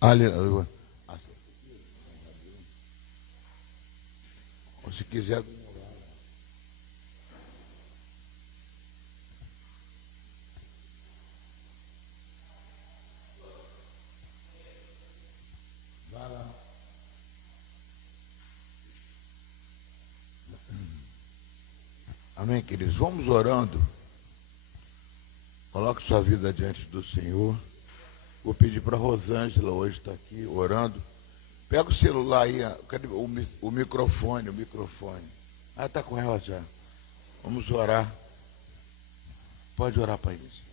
Aleluia. Se quiser. Vai lá. Amém, queridos? Vamos orando. Coloque sua vida diante do Senhor. Vou pedir para a Rosângela hoje estar aqui orando. Pega o celular aí, cadê o microfone, Ah, está com ela já. Vamos orar. Pode orar para isso.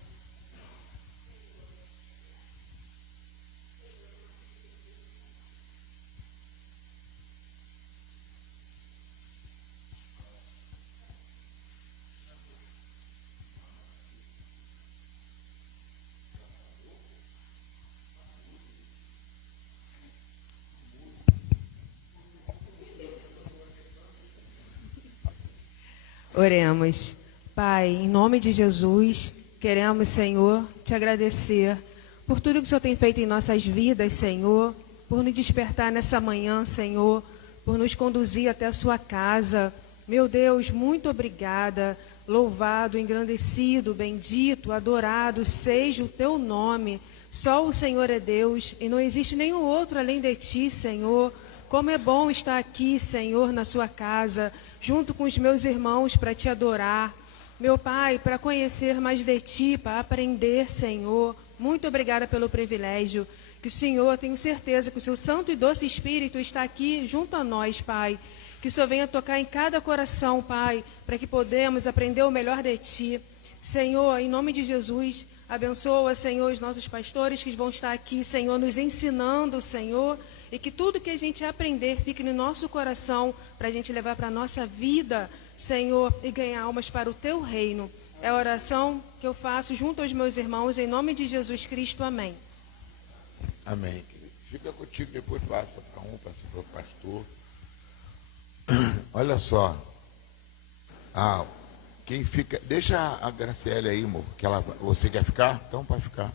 Oremos. Pai, em nome de Jesus, queremos, Senhor, te agradecer por tudo que o Senhor tem feito em nossas vidas, Senhor, por nos despertar nessa manhã, Senhor, por nos conduzir até a sua casa. Meu Deus, muito obrigada. Louvado, engrandecido, bendito, adorado seja o teu nome. Só o Senhor é Deus e não existe nenhum outro além de ti, Senhor. Como é bom estar aqui, Senhor, na sua casa, junto com os meus irmãos para te adorar. Meu Pai, para conhecer mais de ti, para aprender, Senhor. Muito obrigada pelo privilégio. Que o Senhor, tenho certeza que o seu Santo e Doce Espírito está aqui junto a nós, Pai. Que o Senhor venha tocar em cada coração, Pai, para que podemos aprender o melhor de ti. Senhor, em nome de Jesus, abençoa, Senhor, os nossos pastores que vão estar aqui, Senhor, nos ensinando, Senhor, e que tudo que a gente aprender fique no nosso coração para a gente levar para a nossa vida, Senhor, e ganhar almas para o teu reino. É a oração que eu faço junto aos meus irmãos, em nome de Jesus Cristo. Amém. Amém, querido. Fica contigo, depois passa para passa para o pastor. Olha só. Quem fica. Deixa a Graciele aí, amor. Que você quer ficar? Então pode ficar.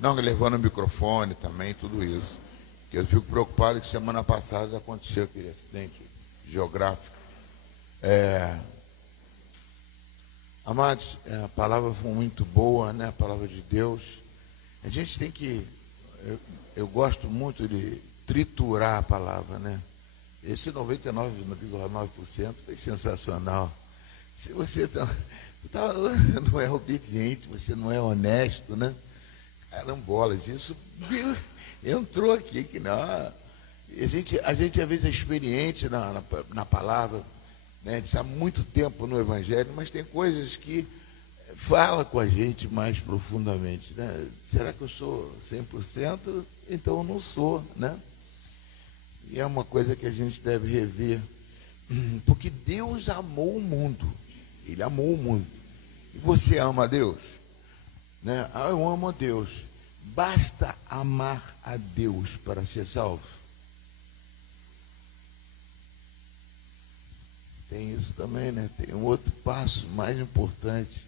Não, levando o microfone também, tudo isso. Que eu fico preocupado que semana passada aconteceu aquele acidente geográfico. Amados, a palavra foi muito boa, né? A palavra de Deus. A gente tem que. Eu gosto muito de triturar a palavra, né? Esse 99,9% foi sensacional. Se você não é obediente, você não é honesto, né? Carambolas, isso entrou aqui que não. A gente às vezes é experiente na palavra, né? A gente está há muito tempo no Evangelho, mas tem coisas que fala com a gente mais profundamente, né? Será que eu sou 100%? Então eu não sou, né? E é uma coisa que a gente deve rever, porque Deus amou o mundo. Ele amou o mundo. E você ama a Deus? Né? Eu amo a Deus. Basta amar a Deus para ser salvo? Tem isso também, né? Tem um outro passo mais importante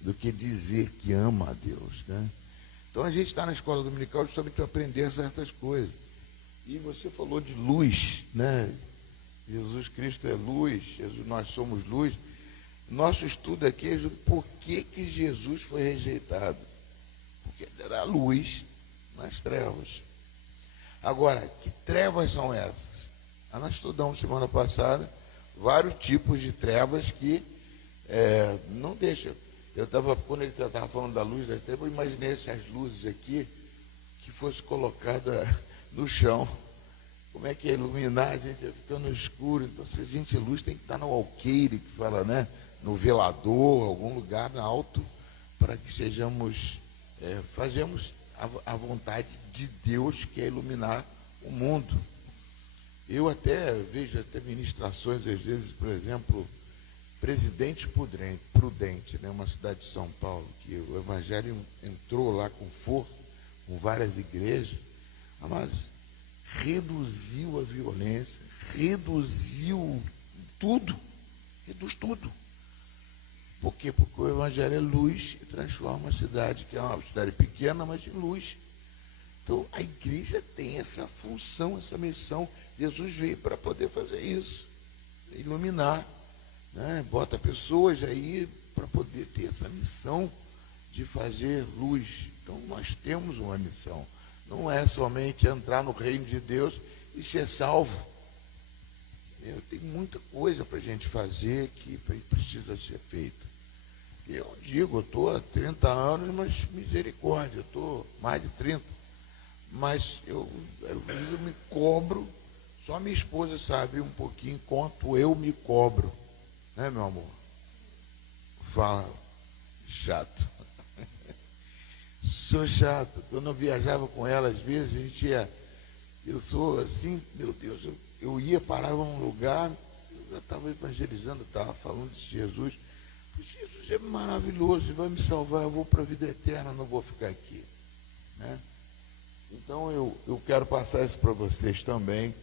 do que dizer que ama a Deus, né? Então a gente está na escola dominical justamente para aprender certas coisas. E você falou de luz, né? Jesus Cristo é luz, nós somos luz. Nosso estudo aqui é por que Jesus foi rejeitado. Porque ele era luz nas trevas. Agora, que trevas são essas? Nós estudamos semana passada vários tipos de trevas que não deixam. Quando ele estava falando da luz das trevas, eu imaginei essas luzes aqui que fosse colocada no chão. Como é que é iluminar? A gente fica no escuro. Então, se a gente luz tem que estar no alqueire, que fala, né? No velador, algum lugar alto, para que fazemos a vontade de Deus, que é iluminar o mundo. Eu até vejo ministrações, às vezes, por exemplo, Presidente Prudente, né? Uma cidade de São Paulo, que o Evangelho entrou lá com força, com várias igrejas, mas reduziu a violência, reduziu tudo, reduz tudo. Por quê? Porque o Evangelho é luz e transforma a cidade, que é uma cidade pequena, mas de luz. Então, a igreja tem essa função, essa missão. Jesus veio para poder fazer isso, iluminar, né? Bota pessoas aí para poder ter essa missão de fazer luz. Então, nós temos uma missão. Não é somente entrar no reino de Deus e ser salvo. Tem muita coisa para a gente fazer que precisa ser feita. Eu digo, eu estou há 30 anos, mas misericórdia, eu estou mais de 30. Mas eu me cobro, só minha esposa sabe um pouquinho quanto eu me cobro. Né, meu amor? Fala, chato. Sou chato. Quando eu viajava com ela, às vezes, a gente ia... Eu sou assim, meu Deus, eu ia, parava num lugar, eu já estava evangelizando, estava falando de Jesus. Jesus é maravilhoso, vai me salvar, eu vou para a vida eterna, não vou ficar aqui. Né? Então, eu quero passar isso para vocês também,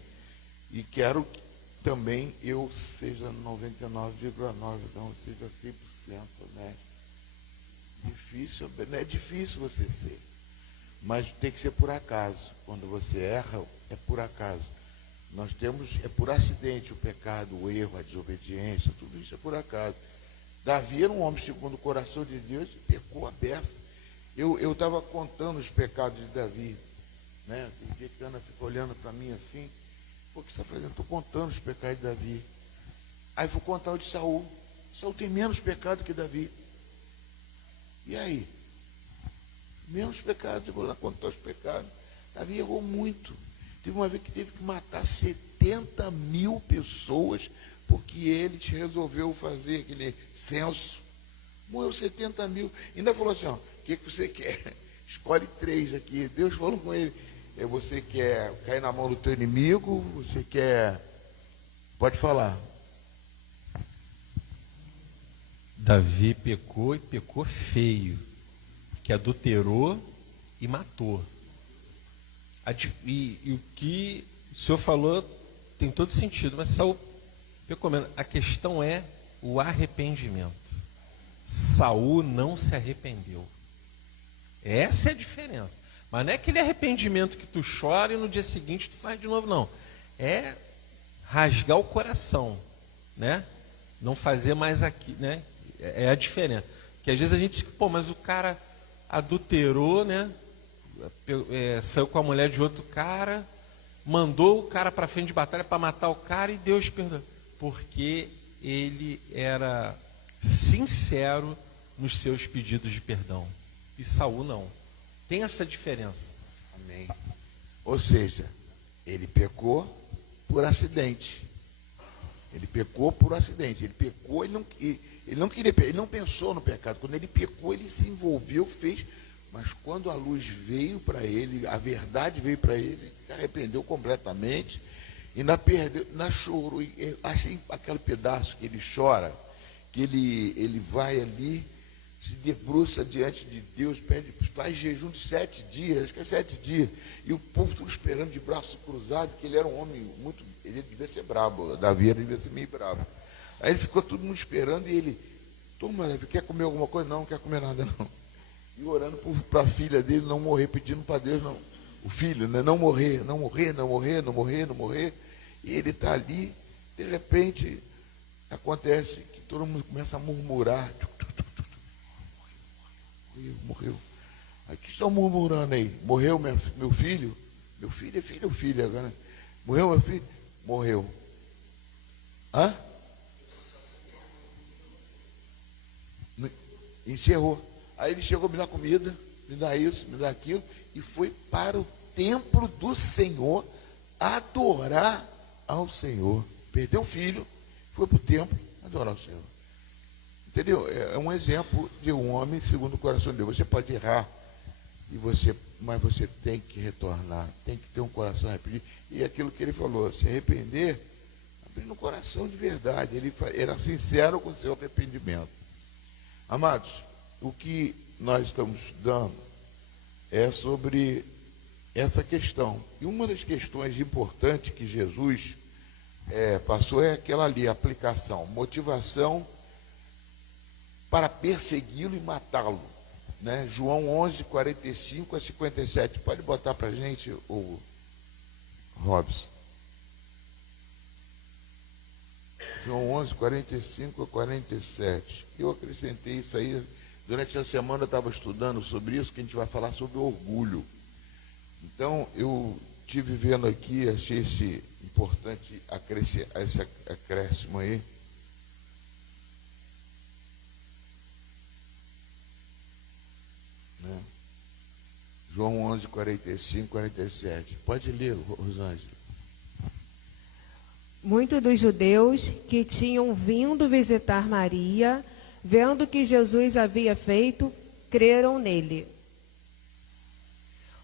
e quero que também eu seja 99,9%, não seja 100%, né? Difícil, não é difícil você ser, mas tem que ser por acaso. Quando você erra, é por acaso. Nós temos, é por acidente o pecado, o erro, a desobediência, tudo isso é por acaso. Davi era um homem segundo o coração de Deus e pecou a beça. Eu estava contando os pecados de Davi, né? Tem dia que a Ana fica olhando para mim assim, o que você está fazendo? Estou contando os pecados de Davi. Aí vou contar o de Saul. Saul tem menos pecado que Davi. E aí? Menos pecado, eu vou lá contar os pecados. Davi errou muito. Teve uma vez que teve que matar 70 mil pessoas, porque ele resolveu fazer aquele censo. Morreu 70 mil. Ainda falou assim, ó, o que você quer? Escolhe 3 aqui. Deus falou com ele, você quer cair na mão do teu inimigo? Você quer... Pode falar. Davi pecou e pecou feio, que adulterou e matou. E o que o senhor falou tem todo sentido, mas Saul pecou menos. A questão é o arrependimento. Saul não se arrependeu. Essa é a diferença. Mas não é aquele arrependimento que tu chora e no dia seguinte tu faz de novo, não. É rasgar o coração, né? Não fazer mais aqui, né? É a diferença. Porque às vezes a gente diz, pô, mas o cara adulterou, né? Saiu com a mulher de outro cara, mandou o cara para frente de batalha para matar o cara e Deus perdoou. Porque ele era sincero nos seus pedidos de perdão. E Saul não. Tem essa diferença. Amém. Ou seja, ele pecou por acidente. Ele pecou por acidente. Ele pecou, ele não queria, ele não pensou no pecado. Quando ele pecou, ele se envolveu, fez. Mas quando a luz veio para ele, a verdade veio para ele, ele se arrependeu completamente. E ainda perdeu, ainda chorou. Achei aquele pedaço que ele chora, que ele vai ali, se debruça diante de Deus, pede, faz jejum de 7 dias, acho que é 7 dias. E o povo tudo esperando de braço cruzado, que ele era um homem muito, ele devia ser brabo, Davi devia ser meio brabo. Aí ele ficou todo mundo esperando e ele, toma, Davi, quer comer alguma coisa? Não, não quer comer nada não. E orando para a filha dele não morrer, pedindo para Deus, não, o filho, né, não morrer. E ele está ali, de repente, acontece que todo mundo começa a murmurar. Morreu. Aí que estão murmurando aí? Morreu meu filho? Meu filho é filho ou filha agora? Morreu meu filho? Morreu. Hã? Encerrou. Aí ele chegou a me dar comida, me dá isso, me dá aquilo, e foi para o templo do Senhor adorar ao Senhor. Perdeu o filho, foi para o templo adorar ao Senhor. Entendeu? É um exemplo de um homem segundo o coração de Deus. Você pode errar, mas você tem que retornar, tem que ter um coração arrependido. E aquilo que ele falou, se arrepender, abrir no coração de verdade. Ele era sincero com o seu arrependimento. Amados, o que nós estamos estudando é sobre essa questão. E uma das questões importantes que Jesus passou é aquela ali, aplicação, motivação para persegui-lo e matá-lo. né? João 11, 45 a 57. Pode botar para a gente, o Robson. João 11, 45 a 47. Eu acrescentei isso aí. Durante a semana eu estava estudando sobre isso, que a gente vai falar sobre orgulho. Então, eu estive vendo aqui, achei esse importante esse acréscimo aí. Né? João 11, 45, 47. Pode ler, Rosângela. Muitos dos judeus que tinham vindo visitar Maria, vendo o que Jesus havia feito, creram nele.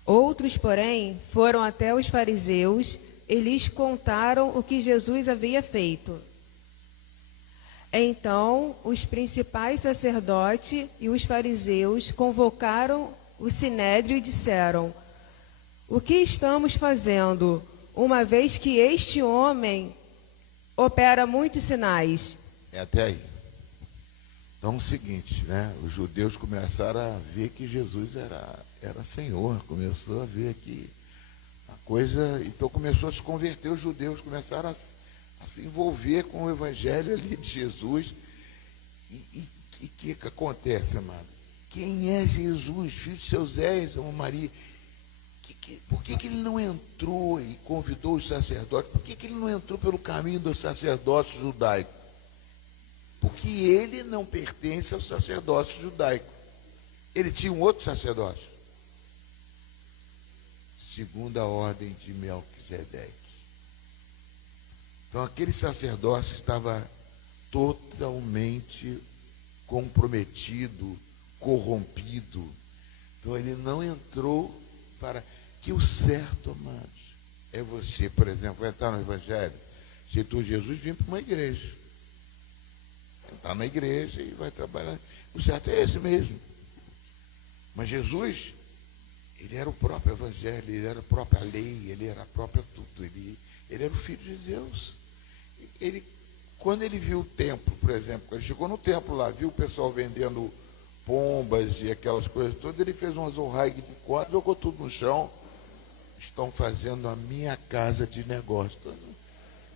Outros, porém, foram até os fariseus e lhes contaram o que Jesus havia feito. Então, os principais sacerdotes e os fariseus convocaram o sinédrio e disseram: o que estamos fazendo, uma vez que este homem opera muitos sinais? É até aí. Então, é o seguinte, né? Os judeus começaram a ver que Jesus era Senhor, começou a ver que a coisa, então começou a se converter, os judeus começaram a se envolver com o evangelho ali de Jesus. E o que acontece, amado? Quem é Jesus, filho de seu Zé e São Maria? Por que ele não entrou e convidou os sacerdotes? Por que ele não entrou pelo caminho do sacerdócio judaico? Porque ele não pertence ao sacerdócio judaico. Ele tinha um outro sacerdócio, segundo a ordem de Melquisedeque. Então, aquele sacerdócio estava totalmente comprometido, corrompido. Então, ele não entrou para... Que o certo, amados, é você, por exemplo, vai entrar no Evangelho, aceitou Jesus, vem para uma igreja. Está na igreja e vai trabalhar. O certo é esse mesmo. Mas Jesus, ele era o próprio Evangelho, ele era a própria lei, ele era a própria tudo. Ele era o Filho de Deus. Quando ele viu o templo, por exemplo, quando ele chegou no templo lá, viu o pessoal vendendo pombas e aquelas coisas todas, ele fez umas orraigues de corda, jogou tudo no chão. Estão fazendo a minha casa de negócio.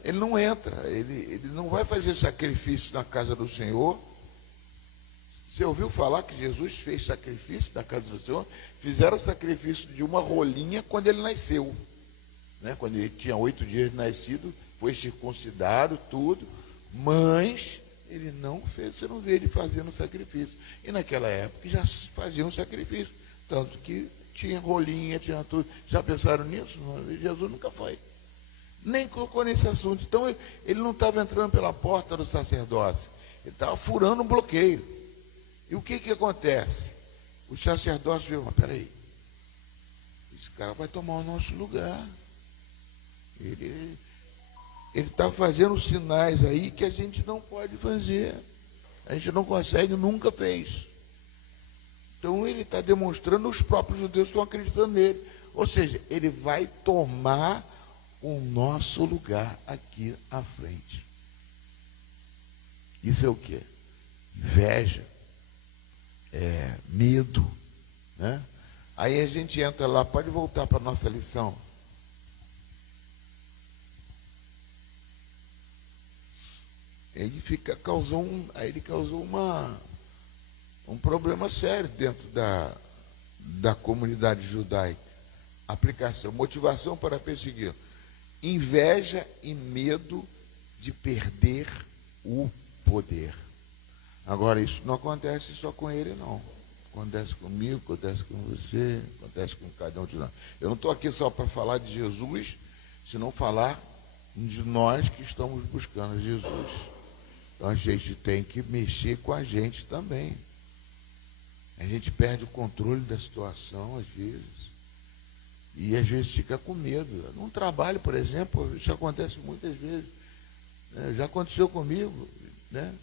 Ele não entra, ele não vai fazer sacrifício na casa do Senhor. Você ouviu falar que Jesus fez sacrifício na casa do Senhor? Fizeram sacrifício de uma rolinha quando ele nasceu, né? Quando ele tinha 8 dias de nascido, foi circuncidado, tudo, mas ele não fez, você não vê ele fazendo sacrifício. E naquela época já faziam sacrifício, tanto que tinha rolinha, tinha tudo. Já pensaram nisso? Jesus nunca foi. Nem colocou nesse assunto. Então, ele não estava entrando pela porta do sacerdócio. Ele estava furando um bloqueio. E o que acontece? Os sacerdotes viram, mas peraí, esse cara vai tomar o nosso lugar. Ele está fazendo sinais aí que a gente não pode fazer. A gente não consegue, nunca fez. Então, ele está demonstrando, os próprios judeus estão acreditando nele. Ou seja, ele vai tomar o nosso lugar aqui à frente. Isso é o quê? Inveja, medo, né? Aí a gente entra lá, pode voltar para a nossa lição. Ele causou um problema sério dentro da comunidade judaica. Aplicação, motivação para perseguir. Inveja e medo de perder o poder. Agora, isso não acontece só com ele, não. Acontece comigo, acontece com você, acontece com cada um de nós. Eu não estou aqui só para falar de Jesus, senão falar de nós que estamos buscando Jesus. Então, a gente tem que mexer com a gente também. A gente perde o controle da situação, às vezes. E às vezes fica com medo. Num trabalho, por exemplo, isso acontece muitas vezes. Né? Já aconteceu comigo. Né?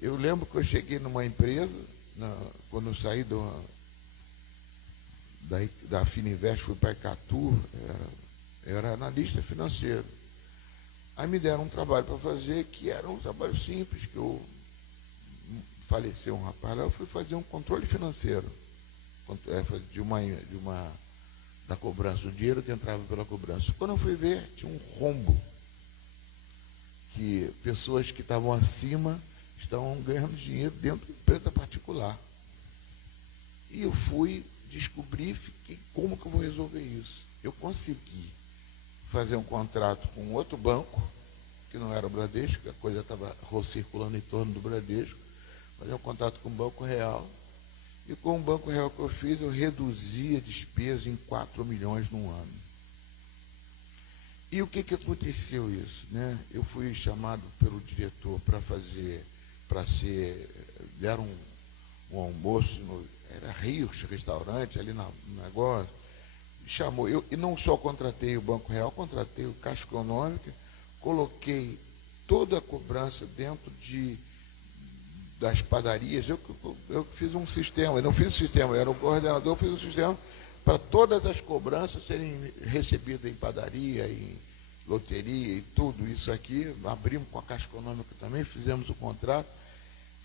Eu lembro que eu cheguei numa empresa, quando eu saí da Fininvest, fui para Icatu, eu era analista financeiro. Aí me deram um trabalho para fazer, que era um trabalho simples, que faleceu um rapaz lá, eu fui fazer um controle financeiro. da cobrança, o dinheiro que entrava pela cobrança. Quando eu fui ver, tinha um rombo, que pessoas que estavam acima estavam ganhando dinheiro dentro da empresa particular. E eu fui descobrir, como que eu vou resolver isso? Eu consegui fazer um contrato com outro banco, que não era o Bradesco, a coisa estava circulando em torno do Bradesco, fazer um contato com o Banco Real, e com o Banco Real que eu fiz, eu reduzi a despesa em 4 milhões num ano. E o que aconteceu isso? Né? Eu fui chamado pelo diretor deram um almoço, era Rios Restaurante, ali no negócio, chamou, e não só contratei o Banco Real, contratei o Caixa Econômica, coloquei toda a cobrança dentro das padarias. Eu fiz um sistema, eu não fiz um sistema, eu era o coordenador, fiz um sistema para todas as cobranças serem recebidas em padaria, em loteria e tudo isso aqui. Abrimos com a Caixa Econômica também, fizemos o contrato.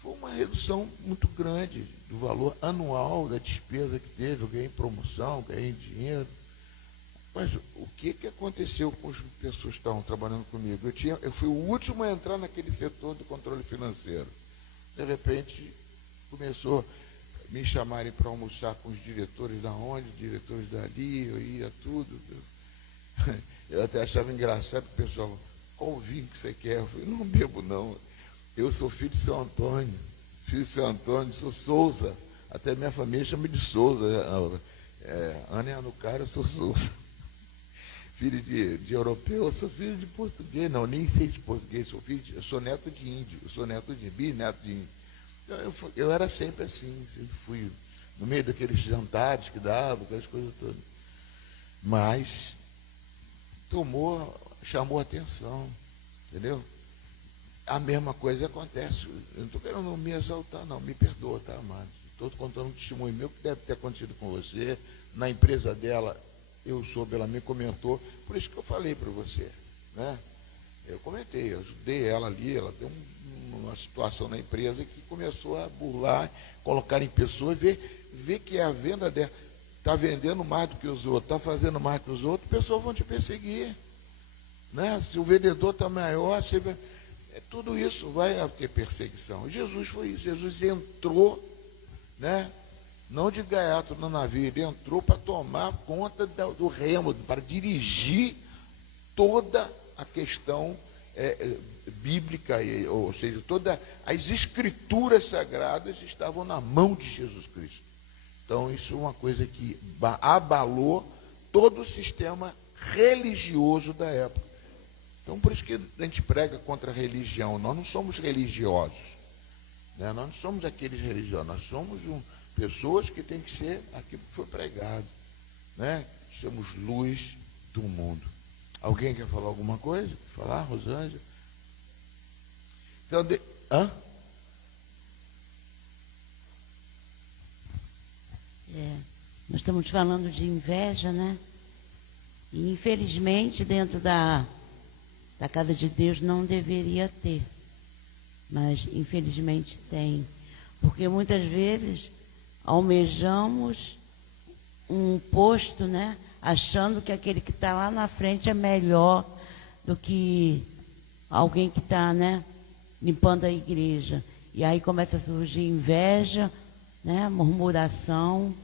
Foi uma redução muito grande do valor anual da despesa que teve. Eu ganhei promoção, ganhei dinheiro. Mas o que aconteceu com as pessoas que estavam trabalhando comigo? Eu fui o último a entrar naquele setor do controle financeiro. De repente, começou a me chamarem para almoçar com os diretores da onde, diretores dali, eu ia tudo. Eu até achava engraçado que o pessoal, qual vinho que você quer? Eu falei, não bebo não. Eu sou filho de São Antônio, sou Souza. Até minha família chama de Souza. Ana é Anucara, eu sou Souza. Filho de europeu, eu sou filho de português. Não, nem sei de português, eu sou neto de índio, bisneto de índio. Então, eu era sempre assim, sempre fui no meio daqueles jantares que davam, aquelas coisas todas. Mas chamou a atenção, entendeu? A mesma coisa acontece. Eu não estou querendo me exaltar, não, me perdoa, tá, amado? Estou contando um testemunho meu que deve ter acontecido com você. Na empresa dela, eu soube, ela me comentou, por isso que eu falei para você, né? Eu comentei, eu ajudei ela ali, ela deu uma situação na empresa que começou a burlar, colocar em pessoas, ver que a venda dela está vendendo mais do que os outros, está fazendo mais que os outros, pessoas vão te perseguir, né? Se o vendedor está maior, tudo isso vai ter perseguição. Jesus foi isso, Jesus entrou, né? Não de gaiato no navio, ele entrou para tomar conta do remo, para dirigir toda a questão bíblica, ou seja, todas as escrituras sagradas estavam na mão de Jesus Cristo. Então, isso é uma coisa que abalou todo o sistema religioso da época. Então, por isso que a gente prega contra a religião. Nós não somos religiosos, né? Nós não somos aqueles religiosos, nós somos pessoas que têm que ser aquilo que foi pregado, né? Somos luz do mundo. Alguém quer falar alguma coisa? Falar, Rosângela? Então, nós estamos falando de inveja, né? E infelizmente dentro da casa de Deus não deveria ter, mas infelizmente tem, porque muitas vezes almejamos um posto, né? Achando que aquele que está lá na frente é melhor do que alguém que está, né, limpando a igreja. E aí começa a surgir inveja, né, murmuração,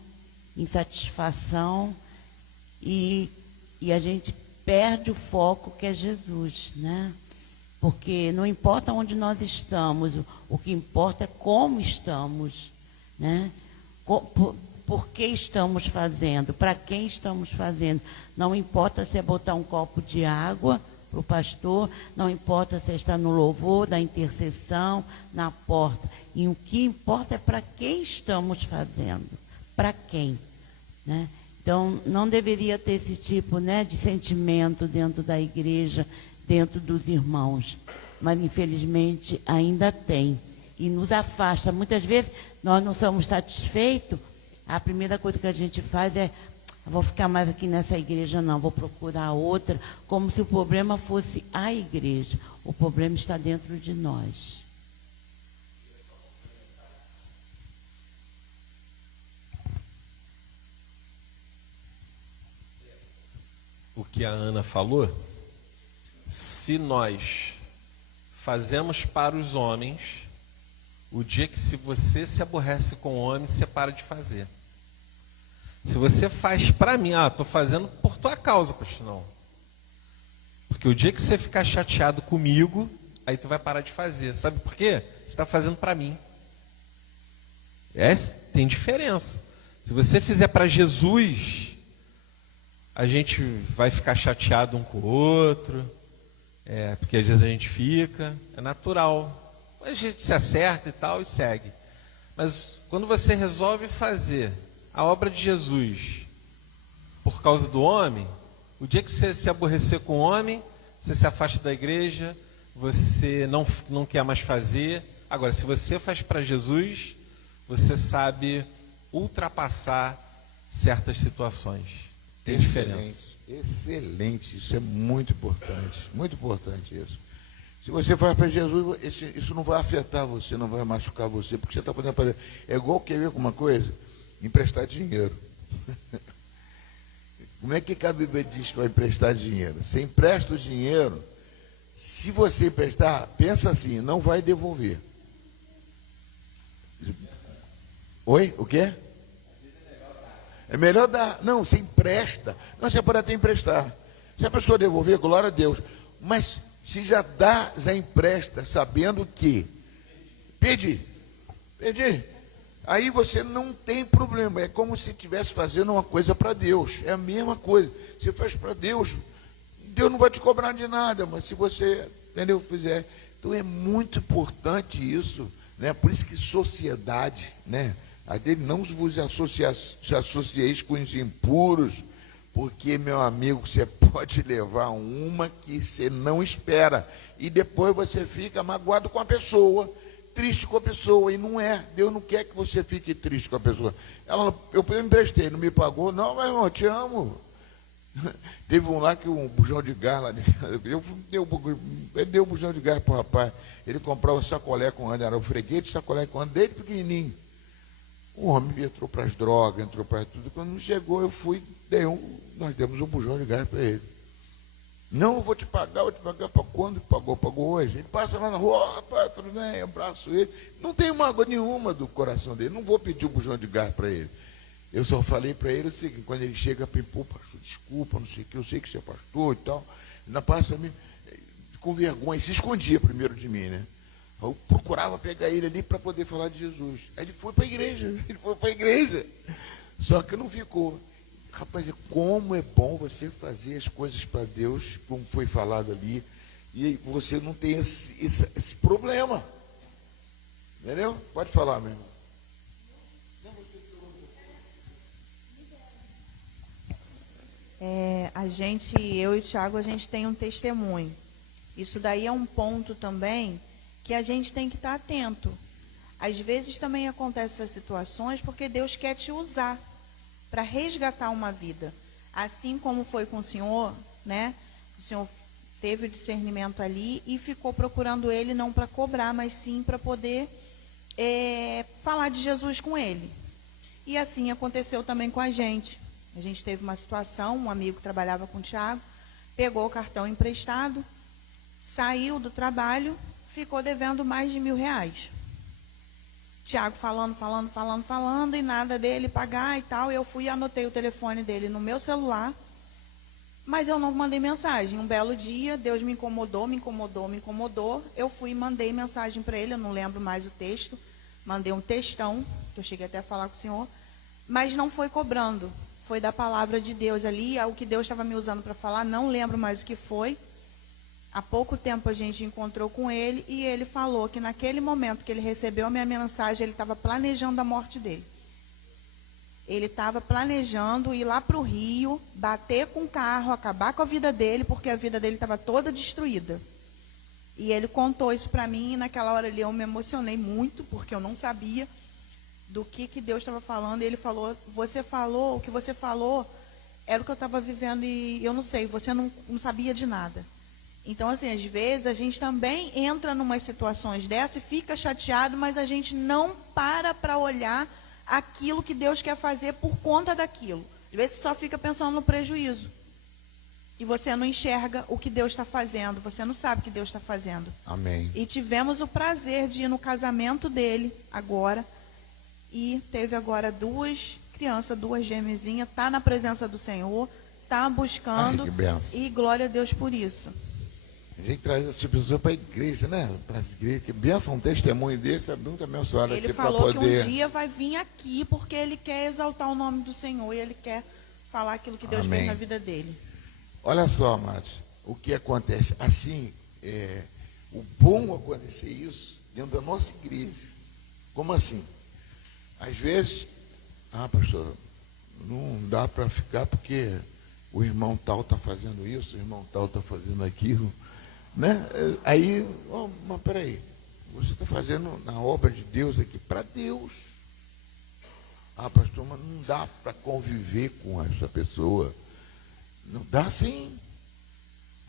insatisfação, e a gente perde o foco que é Jesus, né? Porque não importa onde nós estamos, o que importa é como estamos, né? Por que estamos fazendo, para quem estamos fazendo. Não importa se é botar um copo de água para o pastor, não importa se está no louvor, da intercessão, na porta. E o que importa é para quem estamos fazendo, para quem, né? Então, não deveria ter esse tipo, né, de sentimento dentro da igreja, dentro dos irmãos. Mas, infelizmente, ainda tem. E nos afasta. Muitas vezes, nós não somos satisfeitos. A primeira coisa que a gente faz é, vou ficar mais aqui nessa igreja, não, vou procurar outra, como se o problema fosse a igreja. O problema está dentro de nós. que a Ana falou, se nós fazemos para os homens, o dia que se você se aborrece com o homem, você para de fazer. Se você faz para mim, estou fazendo por tua causa, pastor, não. Porque o dia que você ficar chateado comigo, aí tu vai parar de fazer. Sabe por quê? Você está fazendo para mim. Tem diferença. Se você fizer para Jesus, a gente vai ficar chateado um com o outro, porque às vezes a gente fica, é natural. A gente se acerta e tal e segue. Mas quando você resolve fazer a obra de Jesus por causa do homem, o dia que você se aborrecer com o homem, você se afasta da igreja, você não quer mais fazer. Agora, se você faz para Jesus, você sabe ultrapassar certas situações. Tem diferença. Excelente, isso é muito importante isso. Se você faz para Jesus, isso não vai afetar você, não vai machucar você, porque você está podendo fazer. É igual, quer ver uma coisa? Emprestar dinheiro. Como é que a Bíblia diz para emprestar dinheiro? Você empresta o dinheiro, se você emprestar, pensa assim, não vai devolver. Oi? O quê? É melhor dar. Não, você empresta. Não, você pode até emprestar. Se a pessoa devolver, glória a Deus. Mas se já dá, já empresta, sabendo que perdi. Aí você não tem problema. É como se estivesse fazendo uma coisa para Deus. É a mesma coisa. Você faz para Deus, Deus não vai te cobrar de nada, mas se você, entendeu, fizer. Então é muito importante isso, né? Por isso que sociedade, né? A dele não vos associeis com os impuros, porque, meu amigo, você pode levar uma que você não espera, e depois você fica magoado com a pessoa, triste com a pessoa, e não é. Deus não quer que você fique triste com a pessoa. Eu emprestei, não me pagou, não, mas irmão, eu te amo. Teve um lá que um bujão de gás lá dentro, ele deu um bujão de gás para o rapaz, ele comprava sacolé com ano, era o freguete, sacolé com ano, desde pequenininho. O homem entrou para as drogas, entrou para tudo. Quando não chegou, eu fui, nós demos um bujão de gás para ele. Não, eu vou te pagar para quando? Pagou hoje. Ele passa lá na rua, rapaz, tudo bem, abraço ele. Não tem mágoa nenhuma do coração dele, não vou pedir um bujão de gás para ele. Eu só falei para ele o seguinte, quando ele chega, pô, pastor, desculpa, não sei o que, eu sei que você é pastor e tal. Ainda passa com vergonha, se escondia primeiro de mim, né? Eu procurava pegar ele ali para poder falar de Jesus. Aí ele foi para a igreja, só que não ficou. Rapaz, como é bom você fazer as coisas para Deus, como foi falado ali, e você não tem esse problema. Entendeu? Pode falar, meu irmão. Eu e o Thiago, a gente tem um testemunho. Isso daí é um ponto também que a gente tem que estar atento. Às vezes também acontecem essas situações porque Deus quer te usar para resgatar uma vida. Assim como foi com o senhor, né? O senhor teve o discernimento ali e ficou procurando ele não para cobrar, mas sim para poder falar de Jesus com ele. E assim aconteceu também com a gente. A gente teve uma situação, um amigo que trabalhava com o Thiago, pegou o cartão emprestado, saiu do trabalho, ficou devendo mais de R$1.000. Tiago falando, e nada dele pagar e tal. Eu fui e anotei o telefone dele no meu celular, mas eu não mandei mensagem. Um belo dia, Deus me incomodou. Eu fui e mandei mensagem para ele, eu não lembro mais o texto. Mandei um textão, que eu cheguei até a falar com o senhor, mas não foi cobrando. Foi da palavra de Deus ali, o que Deus estava me usando para falar, não lembro mais o que foi. Há pouco tempo a gente encontrou com ele e ele falou que naquele momento que ele recebeu a minha mensagem, ele estava planejando a morte dele. Ele estava planejando ir lá para o Rio, bater com o carro, acabar com a vida dele, porque a vida dele estava toda destruída. E ele contou isso para mim e naquela hora ali eu me emocionei muito, porque eu não sabia do que Deus estava falando. E ele falou, o que você falou era o que eu estava vivendo e eu não sei, você não sabia de nada. Então, assim, às vezes a gente também entra em umas situações dessas e fica chateado, mas a gente não para olhar aquilo que Deus quer fazer por conta daquilo. Às vezes só fica pensando no prejuízo. e você não enxerga o que Deus está fazendo, você não sabe o que Deus está fazendo. Amém. E tivemos o prazer de ir no casamento dele agora, e teve agora 2 crianças, 2 gêmeazinhas, está na presença do Senhor, está buscando, Ai, que benção. e glória a Deus por isso. A gente traz essa pessoa para a igreja, né? Para as igrejas. Que benção, um testemunho desse é muito abençoado Ele aqui para falou poder. que um dia vai vir aqui porque ele quer exaltar o nome do Senhor e ele quer falar aquilo que Deus Amém. fez na vida dele. Olha só, amados, o que acontece assim, o bom acontecer isso dentro da nossa igreja. Como assim? Às vezes, pastor, não dá para ficar porque o irmão tal está fazendo isso, o irmão tal está fazendo aquilo, né? Aí, mas peraí, você está fazendo na obra de Deus aqui para Deus. Pastor, mas não dá para conviver com essa pessoa. Não dá sim.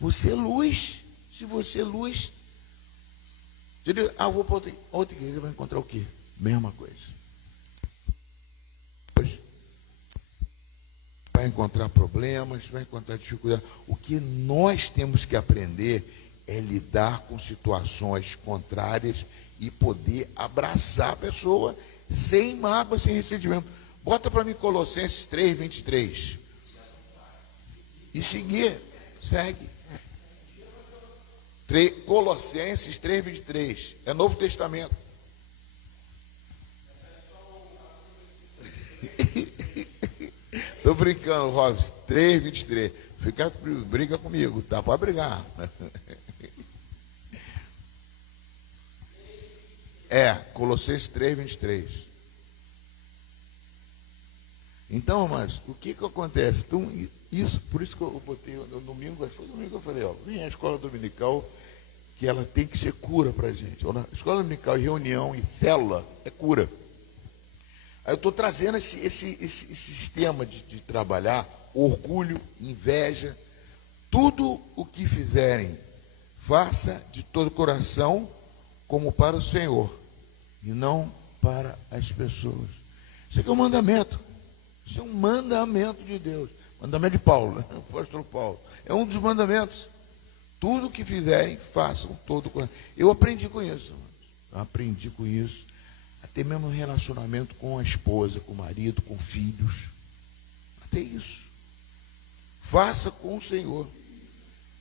Você é luz. Se você é luz, vou para outra igreja, vai encontrar o quê? Mesma coisa. Vai encontrar problemas, vai encontrar dificuldades. O que nós temos que aprender é lidar com situações contrárias e poder abraçar a pessoa sem mágoa, sem ressentimento. Bota para mim Colossenses 3:23. E seguir, segue. Colossenses 3:23. É Novo Testamento. Estou brincando, Robson. 3:23. Briga comigo, tá? Pode brigar. Colossenses 3:23. Então, amados, o que acontece? Então, por isso que eu botei no domingo, foi domingo que eu falei, vem a escola dominical, que ela tem que ser cura para a gente. A escola dominical, reunião e célula é cura. Aí eu estou trazendo esse sistema de trabalhar, orgulho, inveja, tudo o que fizerem, faça de todo o coração, como para o Senhor, e não para as pessoas. Isso aqui é um mandamento. Isso é um mandamento de Deus. Mandamento de Paulo, né? O apóstolo Paulo. É um dos mandamentos. Tudo o que fizerem, façam todo o coração. Eu aprendi com isso. Eu aprendi com isso. Até mesmo relacionamento com a esposa, com o marido, com filhos. Até isso. Faça com o Senhor.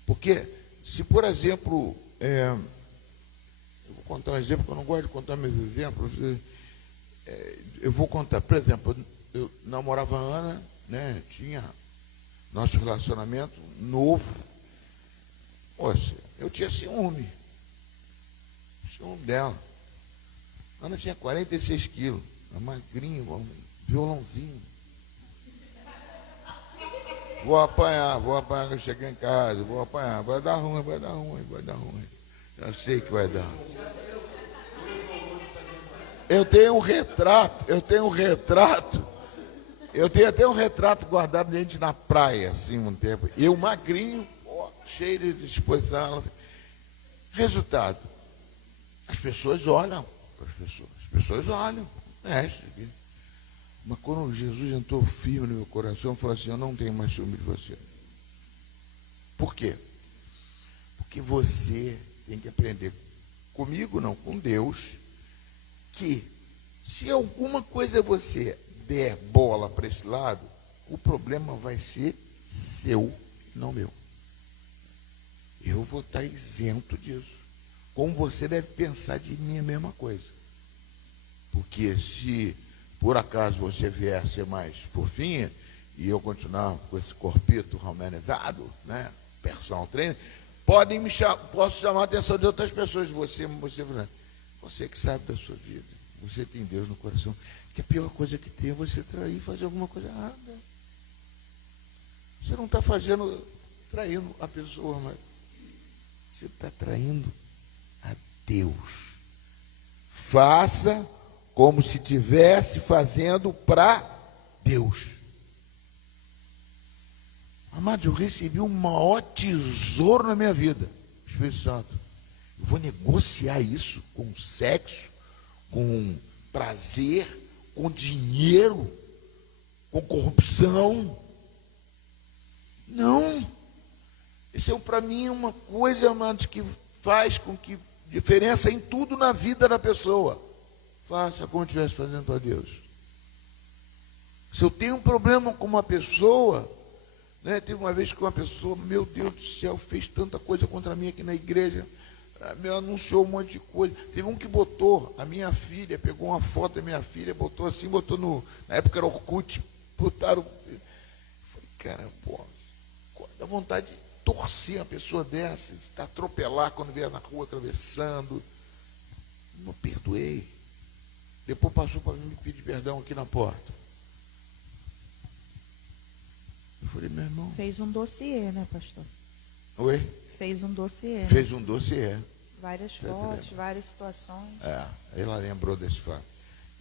Porque, se por exemplo, eu vou contar um exemplo, que eu não gosto de contar meus exemplos. Eu vou contar, por exemplo, eu namorava a Ana, né? Tinha nosso relacionamento novo. Poxa, eu tinha ciúme dela. A Ana tinha 46 quilos, magrinha, um violãozinho. Vou apanhar quando eu chegar em casa, vou apanhar, vai dar ruim. Já sei que vai dar. Eu tenho até um retrato guardado de gente na praia, assim, um tempo. Eu magrinho, cheio de disposição. Resultado, as pessoas olham. As pessoas olham. Mas quando Jesus entrou firme no meu coração, falou assim, eu não tenho mais ciúme de você. Por quê? Porque você tem que aprender comigo, não, com Deus, que se alguma coisa você der bola para esse lado, o problema vai ser seu, não meu. Eu vou estar isento disso. Como você deve pensar de mim a mesma coisa. Porque se por acaso você vier a ser mais fofinha e eu continuar com esse corpito romanizado, né, personal trainer, posso chamar a atenção de outras pessoas. Você que sabe da sua vida, você tem Deus no coração. Que a pior coisa que tem é você trair e fazer alguma coisa errada. Você não está traindo a pessoa, mas você está traindo a Deus. Faça como se estivesse fazendo para Deus. Amado, eu recebi o maior tesouro na minha vida, o Espírito Santo. Eu vou negociar isso com sexo, com prazer, com dinheiro, com corrupção. Não. Isso é, para mim, uma coisa, amados, que faz com que diferença em tudo na vida da pessoa. Faça como estivesse fazendo para Deus. Se eu tenho um problema com uma pessoa, né, teve uma vez que uma pessoa, meu Deus do céu, fez tanta coisa contra mim aqui na igreja, me anunciou um monte de coisa. Teve um que botou a minha filha, pegou uma foto da minha filha, botou assim, botou na época era Orkut, botaram. Eu falei, cara, pô, dá vontade de torcer uma pessoa dessa, de atropelar quando vier na rua atravessando. Não perdoei. Depois passou para me pedir perdão aqui na porta. Eu falei, meu irmão. Fez um dossiê, né, pastor? Oi? Fez um dossiê. Fez um dossiê. Várias fotos, várias situações. Ela lembrou desse fato.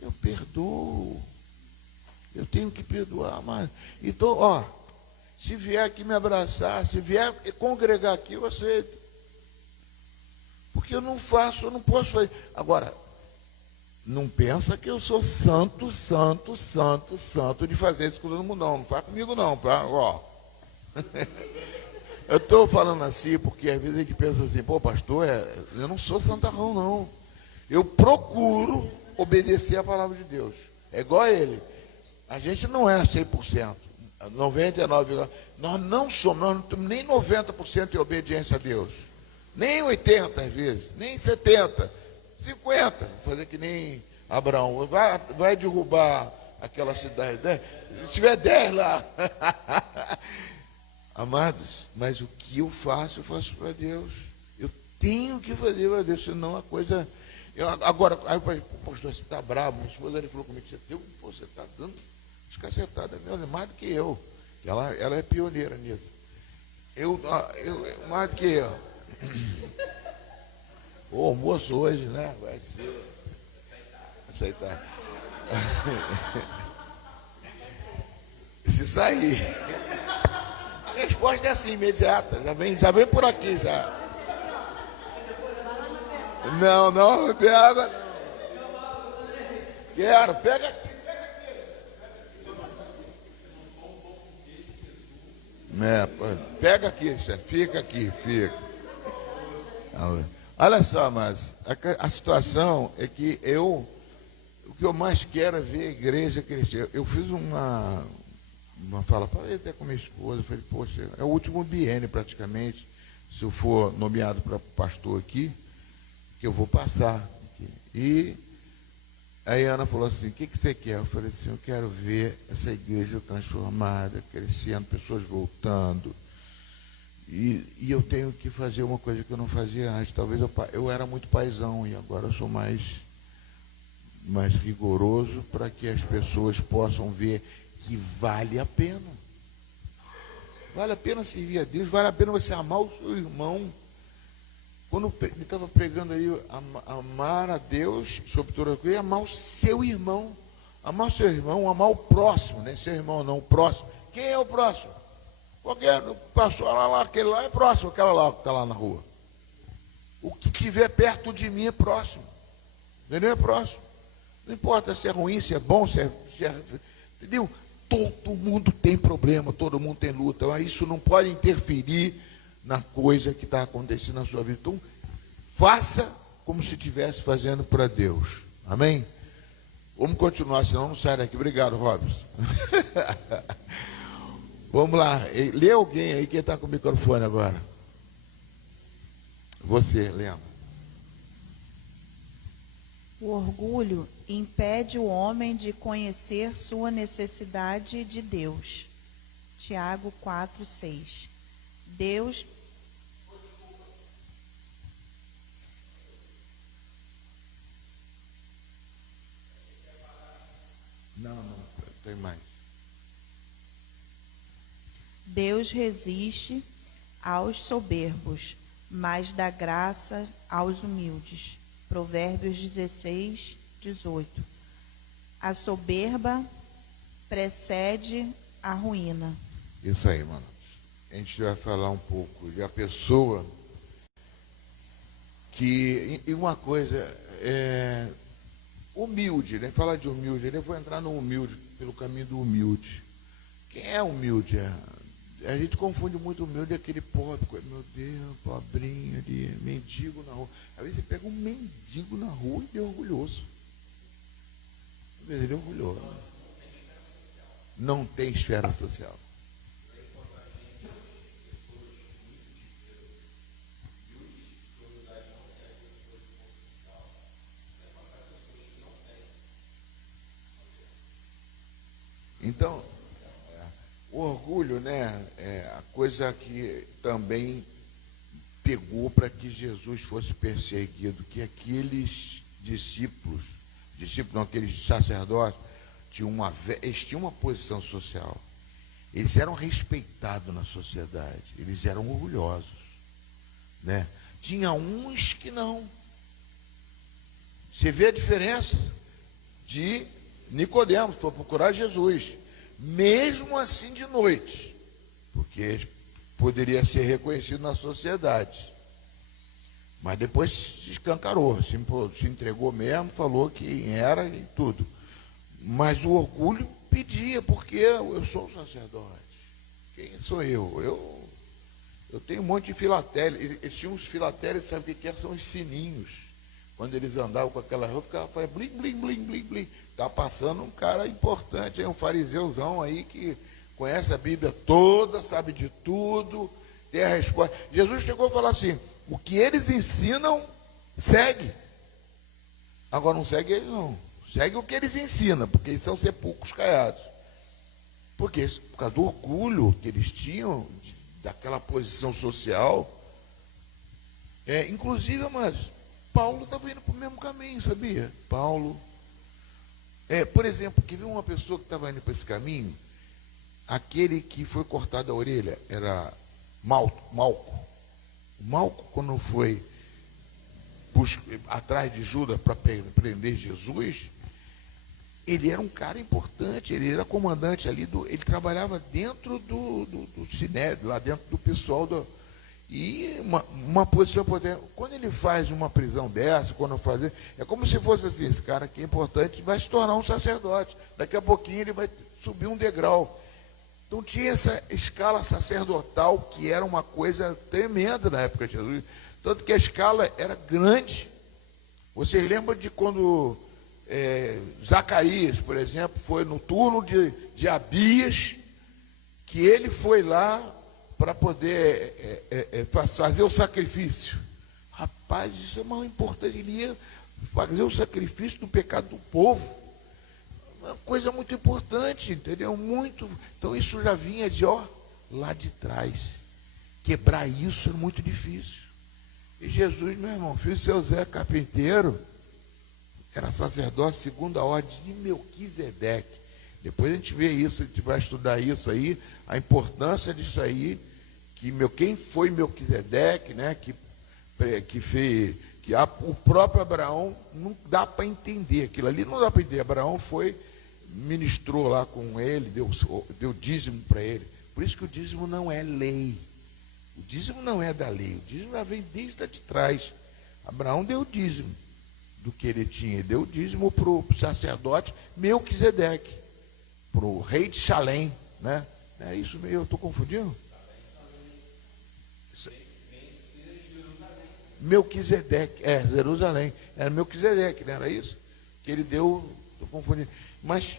Eu perdoo. Eu tenho que perdoar, mas. Então, ó, se vier aqui me abraçar, se vier congregar aqui, eu aceito. Porque eu não faço, eu não posso fazer. Agora, não pensa que eu sou santo de fazer isso com todo mundo, não. Não faz comigo, não, tá? Ó. Eu estou falando assim porque às vezes a gente pensa assim, pô, pastor, eu não sou santarrão, não. Eu procuro obedecer a palavra de Deus. É igual a ele. A gente não é 100%. 99%. Nós não somos, nós não temos nem 90% de obediência a Deus. Nem 80% às vezes, nem 70%. 50%, fazer que nem Abraão, vai derrubar aquela cidade, 10, se tiver 10 lá. Amados, mas o que eu faço para Deus. Eu tenho que fazer para Deus, senão a coisa. Agora, aí o pastor, você está bravo, minha esposa ele falou comigo, você está dando descacetada, mais do que eu. Ela é pioneira nisso. Mais do que eu. O almoço hoje, né? Vai ser. Aceitar. Se sair. A resposta é assim, imediata. Já vem por aqui, já. Não, bebe água. Quero, pega aqui. Pega aqui, fica aqui, fica. Olha só, mas a situação é que o que eu mais quero é ver a igreja crescer. Eu fiz uma fala, falei até com minha esposa, falei, poxa, é o último biênio praticamente, se eu for nomeado para pastor aqui, que eu vou passar aqui. E aí a Ana falou assim, o que você quer? Eu falei assim, eu quero ver essa igreja transformada, crescendo, pessoas voltando. E eu tenho que fazer uma coisa que eu não fazia antes. Talvez eu era muito paizão e agora eu sou mais rigoroso para que as pessoas possam ver que vale a pena. Vale a pena servir a Deus, vale a pena você amar o seu irmão. Quando ele estava pregando aí, amar a Deus sobre toda a coisa e amar o seu irmão. Amar o seu irmão, amar o próximo, né? Seu irmão não, o próximo. Quem é o próximo? Qualquer pastor lá, aquele lá é próximo, aquela lá que está lá na rua. O que estiver perto de mim é próximo. Entendeu? É próximo. Não importa se é ruim, se é bom, se é entendeu? Todo mundo tem problema, todo mundo tem luta. Mas isso não pode interferir na coisa que está acontecendo na sua vida. Então, faça como se estivesse fazendo para Deus. Amém? Vamos continuar, senão não sai daqui. Obrigado, Robson. Vamos lá, lê alguém aí que está com o microfone agora. Você, lembra? O orgulho impede o homem de conhecer sua necessidade de Deus. Tiago 4:6. Deus. Não, tem mais. Deus resiste aos soberbos, mas dá graça aos humildes. Provérbios 16:18. A soberba precede a ruína. Isso aí, mano. A gente vai falar um pouco de a pessoa que, e uma coisa, humilde, né? Falar de humilde, eu vou entrar no humilde, pelo caminho do humilde. Quem é humilde? A gente confunde muito humilde e aquele pobre, meu Deus, pobrinho ali, mendigo na rua. Às vezes você pega um mendigo na rua e ele é orgulhoso. Às vezes ele é orgulhoso. Não tem esfera social. Então, o orgulho, né, é a coisa que também pegou para que Jesus fosse perseguido, que aqueles discípulos não, aqueles sacerdotes, eles tinham uma posição social. Eles eram respeitados na sociedade, eles eram orgulhosos, né? Tinha uns que não. Você vê a diferença de Nicodemos, foi procurar Jesus, mesmo assim de noite, porque poderia ser reconhecido na sociedade. Mas depois se escancarou, se entregou mesmo, falou quem era e tudo. Mas o orgulho pedia, porque eu sou o sacerdote. Quem sou eu? Eu tenho um monte de filatélia. Eles tinham uns filatélias, sabe o que é? São os sininhos. Quando eles andavam com aquela roupa, ficava fazendo blim, blim, blim, blim, blim. Está passando um cara importante, um fariseuzão aí que conhece a Bíblia toda, sabe de tudo, tem a resposta. Jesus chegou a falar assim: o que eles ensinam, segue. Agora não segue ele, não. Segue o que eles ensinam, porque eles são sepulcros caiados. Por causa do orgulho que eles tinham, daquela posição social. Inclusive, amados, Paulo estava indo para o mesmo caminho, sabia? Paulo. Por exemplo, que viu uma pessoa que estava indo para esse caminho, aquele que foi cortado a orelha, era Malco. O Malco, quando foi atrás de Judas para prender Jesus, ele era um cara importante, ele era comandante ali, ele trabalhava dentro do Sinédrio, lá dentro do pessoal e uma posição poder. Quando ele faz uma prisão dessa, é como se fosse assim: esse cara que é importante vai se tornar um sacerdote, daqui a pouquinho ele vai subir um degrau. Então tinha essa escala sacerdotal que era uma coisa tremenda na época de Jesus, tanto que a escala era grande. Vocês lembram de quando Zacarias, por exemplo, foi no turno de Abias, que ele foi lá para poder fazer o sacrifício. Rapaz, isso é muito importante. Ele ia fazer o sacrifício do pecado do povo. Uma coisa muito importante, entendeu? Então isso já vinha lá de trás. Quebrar isso é muito difícil. E Jesus, meu irmão, filho do seu Zé Carpinteiro, era sacerdote segundo a ordem de Melquisedeque. Depois a gente vê isso, a gente vai estudar isso aí, a importância disso aí, quem foi Melquisedeque, né, o próprio Abraão, não dá para entender aquilo ali, não dá para entender. Abraão ministrou lá com ele, deu dízimo para ele. Por isso que o dízimo não é lei. O dízimo não é da lei, o dízimo já vem desde lá de trás. Abraão deu dízimo do que ele tinha, deu dízimo para o sacerdote Melquisedeque, para o rei de Salém, né? É isso mesmo, eu estou confundindo? Melquisedeque, Jerusalém, era Melquisedeque, não era isso? Que ele deu, estou confundindo. Mas,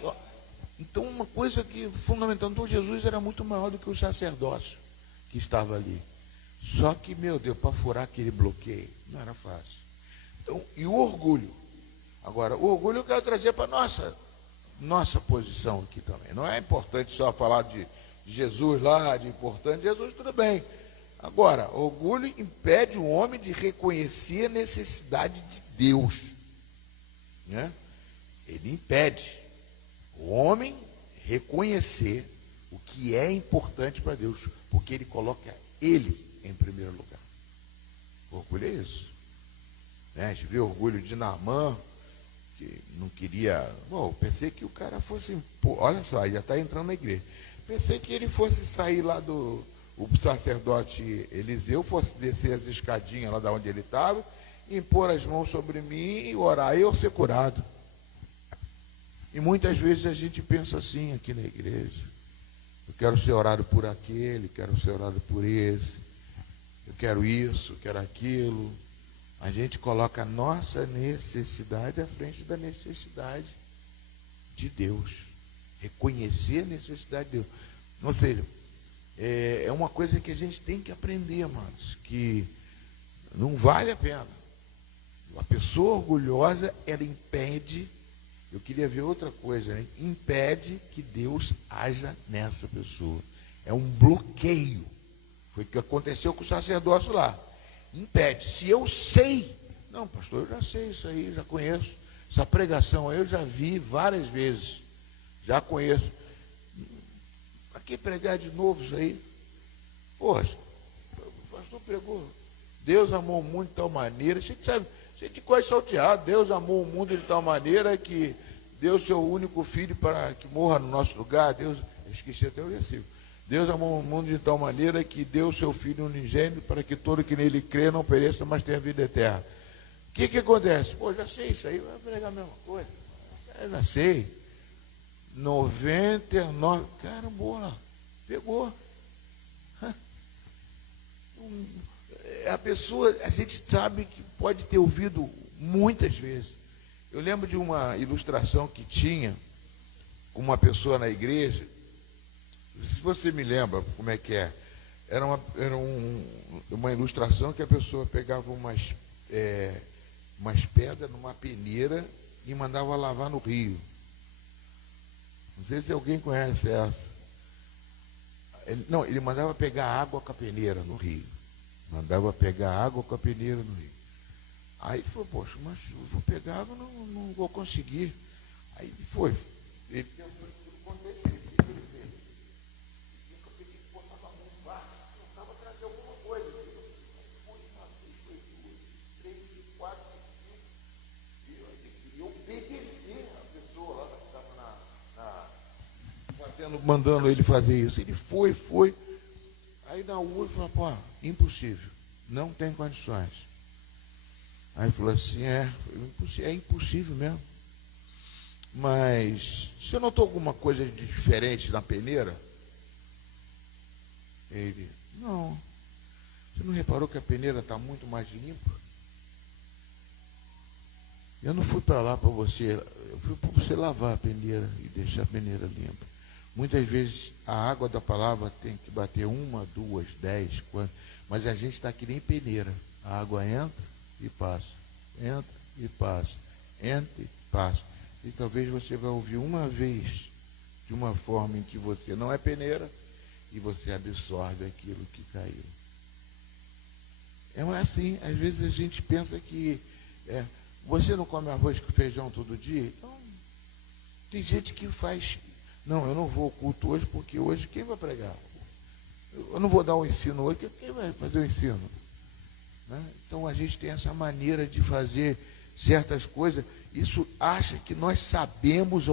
então, uma coisa que fundamental, então Jesus era muito maior do que o sacerdócio que estava ali. Só que, meu Deus, para furar aquele bloqueio, não era fácil. Então, e o orgulho? Agora, o orgulho eu quero trazer para nossa posição aqui também. Não é importante só falar de Jesus lá, de importante Jesus, tudo bem. Agora, orgulho impede o homem de reconhecer a necessidade de Deus, né? Ele impede o homem reconhecer o que é importante para Deus, porque ele coloca ele em primeiro lugar. O orgulho é isso, né? A gente vê o orgulho de Naamã, que não queria. Bom, pensei que o cara fosse. Olha só, já está entrando na igreja. Pensei que ele fosse sair lá o sacerdote Eliseu fosse descer as escadinhas lá de onde ele estava, impor as mãos sobre mim e orar e eu ser curado. E muitas vezes a gente pensa assim aqui na igreja. Eu quero ser orado por aquele, quero ser orado por esse, eu quero isso, eu quero aquilo. A gente coloca a nossa necessidade à frente da necessidade de Deus. Reconhecer a necessidade de Deus. Ou seja, é uma coisa que a gente tem que aprender, amados, que não vale a pena. A pessoa orgulhosa, ela impede, eu queria ver outra coisa, né? Impede que Deus haja nessa pessoa. É um bloqueio. Foi o que aconteceu com o sacerdócio lá. Impede. Se eu sei, não, pastor, eu já sei isso aí, já conheço. Essa pregação aí eu já vi várias vezes. Já conheço. Para que pregar de novo isso aí? Poxa, o pastor pregou. Deus amou o mundo de tal maneira. Você sabe, você te quase salteado. Deus amou o mundo de tal maneira que deu seu único filho para que morra no nosso lugar. Deus, eu esqueci até o versículo. Deus amou o mundo de tal maneira que deu seu filho unigênito para que todo que nele crê não pereça, mas tenha vida eterna. O que acontece? Pô, já sei isso aí, vai pregar a mesma coisa. Eu já sei. 99, caramba, pegou. A pessoa, a gente sabe que pode ter ouvido muitas vezes. Eu lembro de uma ilustração que tinha com uma pessoa na igreja. Se você me lembra como é que é, era uma ilustração que a pessoa pegava umas pedras numa peneira e mandava lavar no rio. Não sei se alguém conhece essa. Ele mandava pegar água com a peneira no rio. Mandava pegar água com a peneira no rio. Aí ele falou, poxa, mas eu vou pegar água, não vou conseguir. Aí ele foi. Ele tentou tudo quanto ele fez. Mandando ele fazer isso. Ele foi. Aí na rua ele falou, pô, impossível, não tem condições. Aí falou assim, é impossível mesmo. Mas você notou alguma coisa de diferente na peneira? Ele, não. Você não reparou que a peneira está muito mais limpa? Eu não fui para lá para você, eu fui para você lavar a peneira e deixar a peneira limpa. Muitas vezes a água da palavra tem que bater 1, 2, 10, mas a gente está que nem peneira. A água entra e passa, entra e passa, entra e passa. E talvez você vai ouvir uma vez de uma forma em que você não é peneira e você absorve aquilo que caiu. É assim, às vezes a gente pensa que você não come arroz com feijão todo dia? Então, tem gente que faz... Não, eu não vou ao culto hoje, porque hoje quem vai pregar? Eu não vou dar um ensino hoje, quem vai fazer o ensino? Né? Então a gente tem essa maneira de fazer certas coisas. Isso acha que nós sabemos,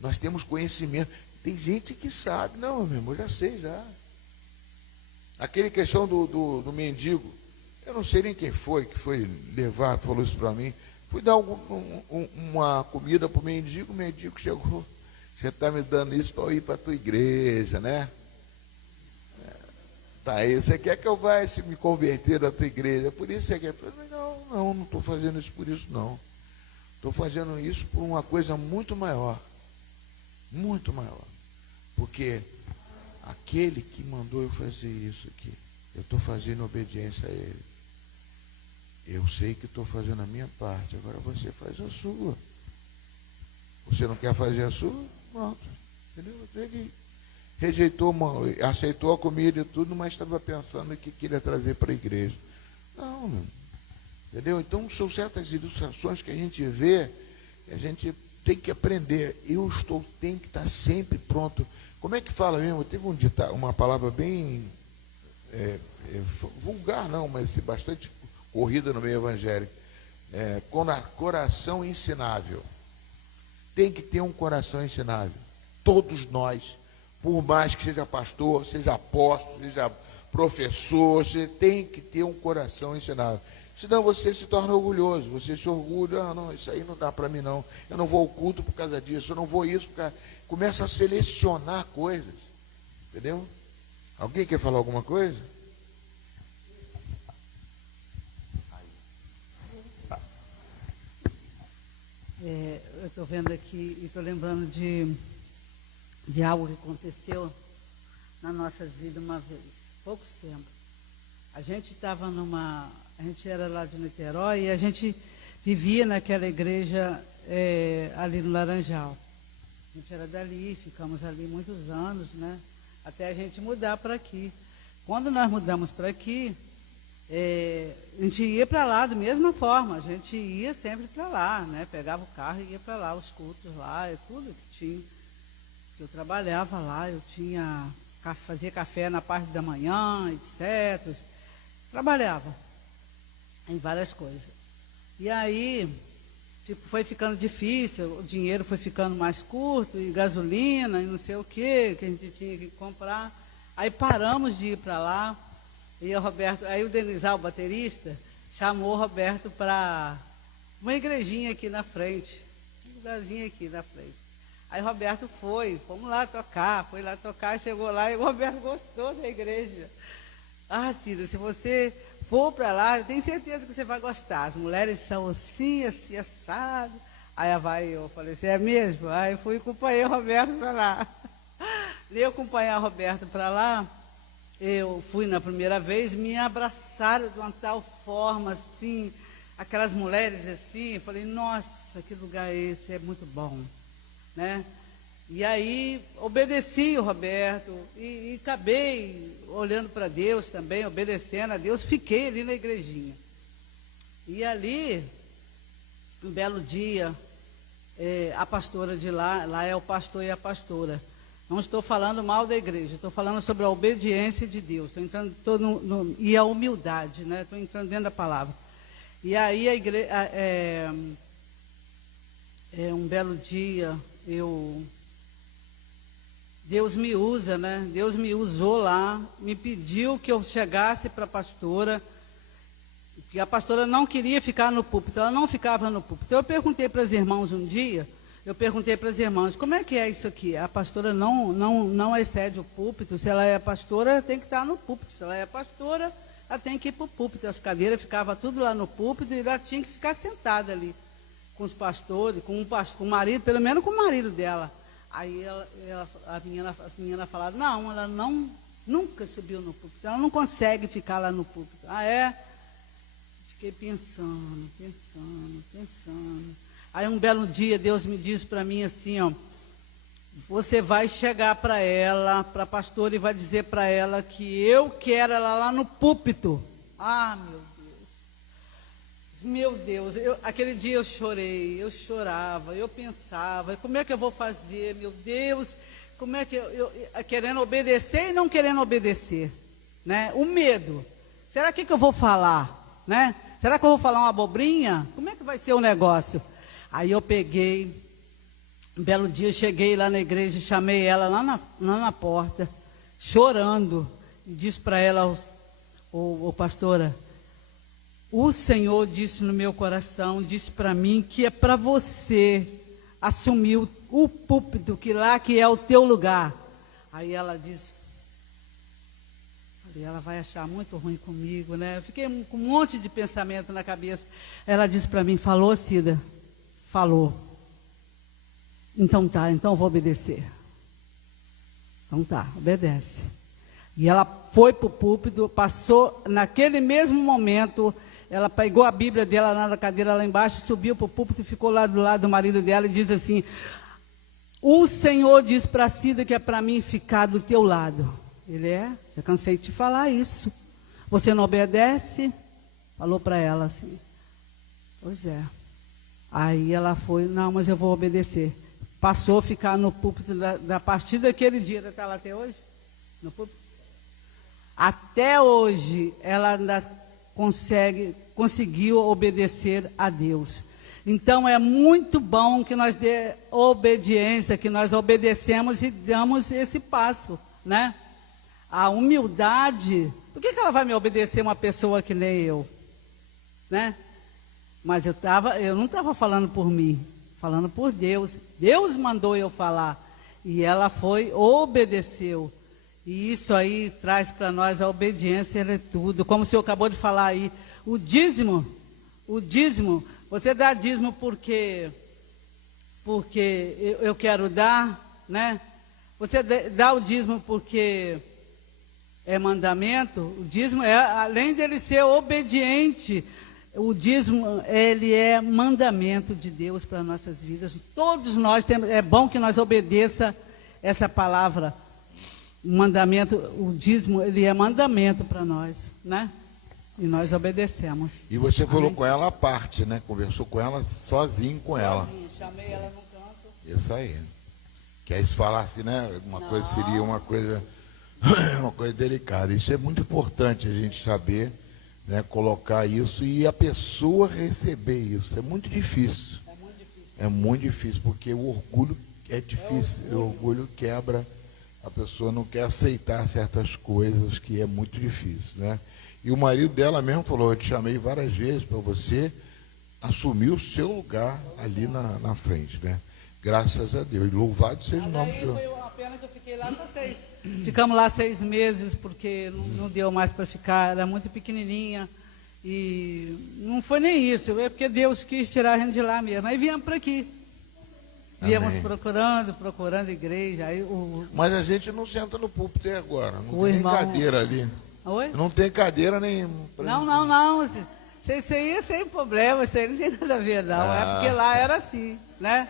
nós temos conhecimento. Tem gente que sabe. Não, meu irmão, já sei já. Aquele questão do mendigo, eu não sei nem quem foi que foi levar, falou isso para mim. Fui dar uma comida para o mendigo chegou. Você está me dando isso para eu ir para a tua igreja, né? Tá aí, você quer que eu vá me converter da tua igreja? Por isso você quer? Não estou fazendo isso por isso, não. Estou fazendo isso por uma coisa muito maior. Muito maior. Porque aquele que mandou eu fazer isso aqui, eu estou fazendo obediência a ele. Eu sei que estou fazendo a minha parte, agora você faz a sua. Você não quer fazer a sua? Pronto. Entendeu? Ele rejeitou, aceitou a comida e tudo, mas estava pensando que queria trazer para a igreja. Não, entendeu? Então são certas ilustrações que a gente vê, que a gente tem que aprender. Tenho que estar sempre pronto. Como é que fala mesmo? Teve uma palavra bem vulgar, não, mas bastante corrida no meio evangélico. Coração ensinável. Tem que ter um coração ensinável. Todos nós, por mais que seja pastor, seja apóstolo, seja professor, você tem que ter um coração ensinável. Senão você se torna orgulhoso, você se orgulha, não, isso aí não dá para mim não. Eu não vou ao culto por causa disso, eu não vou isso, começa a selecionar coisas. Entendeu? Alguém quer falar alguma coisa? Eu estou vendo aqui e estou lembrando de algo que aconteceu nas nossas vidas uma vez, poucos tempos. A gente era lá de Niterói e a gente vivia naquela igreja ali no Laranjal. A gente era dali, ficamos ali muitos anos, né? Até a gente mudar para aqui. Quando nós mudamos para aqui, a gente ia para lá da mesma forma, a gente ia sempre para lá, né? Pegava o carro e ia para lá, os cultos lá, tudo que tinha. Eu trabalhava lá, fazia café na parte da manhã, etc. Trabalhava em várias coisas. E aí foi ficando difícil, o dinheiro foi ficando mais curto, e gasolina, e não sei o que a gente tinha que comprar. Aí paramos de ir para lá, e aí o Denizal, o baterista, chamou o Roberto para uma igrejinha aqui na frente, um lugarzinho aqui na frente. Aí o Roberto fomos lá tocar, chegou lá e o Roberto gostou da igreja. Ah, Cida, se você for para lá, eu tenho certeza que você vai gostar. As mulheres são assim, assim, assado. Aí eu falei assim, é mesmo? Aí fui e acompanhei o Roberto para lá. E eu acompanhar o Roberto para lá, eu fui na primeira vez, me abraçaram de uma tal forma, assim, aquelas mulheres assim, eu falei, nossa, que lugar é esse, é muito bom, né? E aí, obedeci o Roberto e acabei olhando para Deus também, obedecendo a Deus, fiquei ali na igrejinha. E ali, um belo dia, a pastora de lá é o pastor e a pastora. Não estou falando mal da igreja, estou falando sobre a obediência de Deus, e a humildade, né? Estou entrando dentro da palavra. E aí a igreja, um belo dia, Deus me usa, né? Deus me usou lá, me pediu que eu chegasse para a pastora, que a pastora não queria ficar no púlpito, ela não ficava no púlpito. Eu perguntei para os irmãos um dia, como é que é isso aqui? A pastora não excede o púlpito, se ela é pastora, tem que estar no púlpito, se ela é pastora, ela tem que ir para o púlpito. As cadeiras ficavam tudo lá no púlpito e ela tinha que ficar sentada ali, com os pastores, com o marido, pelo menos com o marido dela. Aí as meninas falaram, não, ela nunca subiu no púlpito, ela não consegue ficar lá no púlpito. Ah, é? Fiquei pensando. Aí um belo dia Deus me disse para mim assim, ó, você vai chegar para ela, para a pastora, e vai dizer para ela que eu quero ela lá no púlpito. Ah, meu Deus, aquele dia eu chorei, eu chorava, eu pensava, como é que eu vou fazer, meu Deus, como é que eu querendo obedecer e não querendo obedecer, né? O medo, será que eu vou falar, né? Será que eu vou falar uma abobrinha? Como é que vai ser o negócio? Aí eu peguei, um belo dia cheguei lá na igreja, chamei ela lá na porta, chorando, e disse para ela, pastora, o Senhor disse no meu coração, disse para mim que é para você assumir o púlpito, que é o teu lugar. Aí ela disse, ela vai achar muito ruim comigo, né? Eu fiquei com um monte de pensamento na cabeça. Ela disse para mim, falou, Cida? Falou. Então tá, então eu vou obedecer. Então tá, obedece. E ela foi para o púlpito, passou, naquele mesmo momento, ela pegou a Bíblia dela lá na cadeira lá embaixo, subiu para o púlpito e ficou lá do lado do marido dela e diz assim, o Senhor diz para a Cida que é para mim ficar do teu lado. Já cansei de te falar isso. Você não obedece? Falou para ela assim. Pois é. Aí ela foi, não, mas eu vou obedecer. Passou a ficar no púlpito da partir daquele dia, está lá até hoje? No púlpito? Até hoje, ela ainda conseguiu obedecer a Deus. Então, é muito bom que nós dê obediência, que nós obedecemos e damos esse passo, né? A humildade, por que ela vai me obedecer uma pessoa que nem eu? Né? Mas eu não estava falando por mim, falando por Deus. Deus mandou eu falar. E ela foi, obedeceu. E isso aí traz para nós a obediência, ele é tudo. Como o senhor acabou de falar aí, o dízimo, você dá dízimo porque eu quero dar, né? Você dá o dízimo porque é mandamento. O dízimo é, além dele ser obediente, o dízimo, ele é mandamento de Deus para nossas vidas. Todos nós temos, é bom que nós obedeça essa palavra, mandamento. O dízimo, ele é mandamento para nós, né? E nós obedecemos. E você falou com ela à parte, né? Conversou com ela sozinho com ela. Chamei ela no canto. Isso aí. Que aí se falasse, né? Uma coisa seria uma coisa delicada. Isso é muito importante a gente saber, né? Colocar isso e a pessoa receber isso. É muito difícil. É muito difícil, porque o orgulho é difícil. O orgulho quebra. A pessoa não quer aceitar certas coisas, que é muito difícil, né? E o marido dela mesmo falou: eu te chamei várias vezes para você assumir o seu lugar ali na frente, né? Graças a Deus. Louvado seja o nome do Senhor. Foi uma pena que eu fiquei lá só 6. Ficamos lá 6 meses, porque não deu mais para ficar, era muito pequenininha. E não foi nem isso, é porque Deus quis tirar a gente de lá mesmo. Aí viemos para aqui. Viemos procurando igreja. Aí Mas a gente não senta no púlpito até agora. Não o tem irmão... nem cadeira ali. Oi? Não tem cadeira nem... Não. Isso aí é sem problema, isso aí não tem nada a ver, não. É porque lá era assim, né?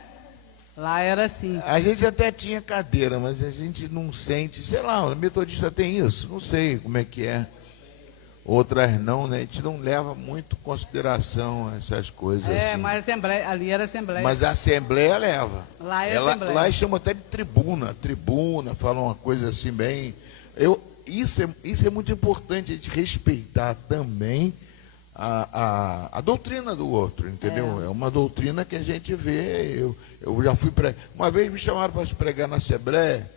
Lá era assim. A gente até tinha cadeira, mas a gente não sente... Sei lá, o metodista tem isso? Não sei como é que é. Outras não, né? A gente não leva muito em consideração essas coisas. É, assim. mas ali era assembleia. Mas a assembleia leva. Lá é assembleia. Lá chama até de tribuna, fala uma coisa assim bem... Isso é muito importante, a gente respeitar também a doutrina do outro, entendeu? É uma doutrina que a gente vê. Eu já fui pregar. Uma vez me chamaram para pregar na Assembleia,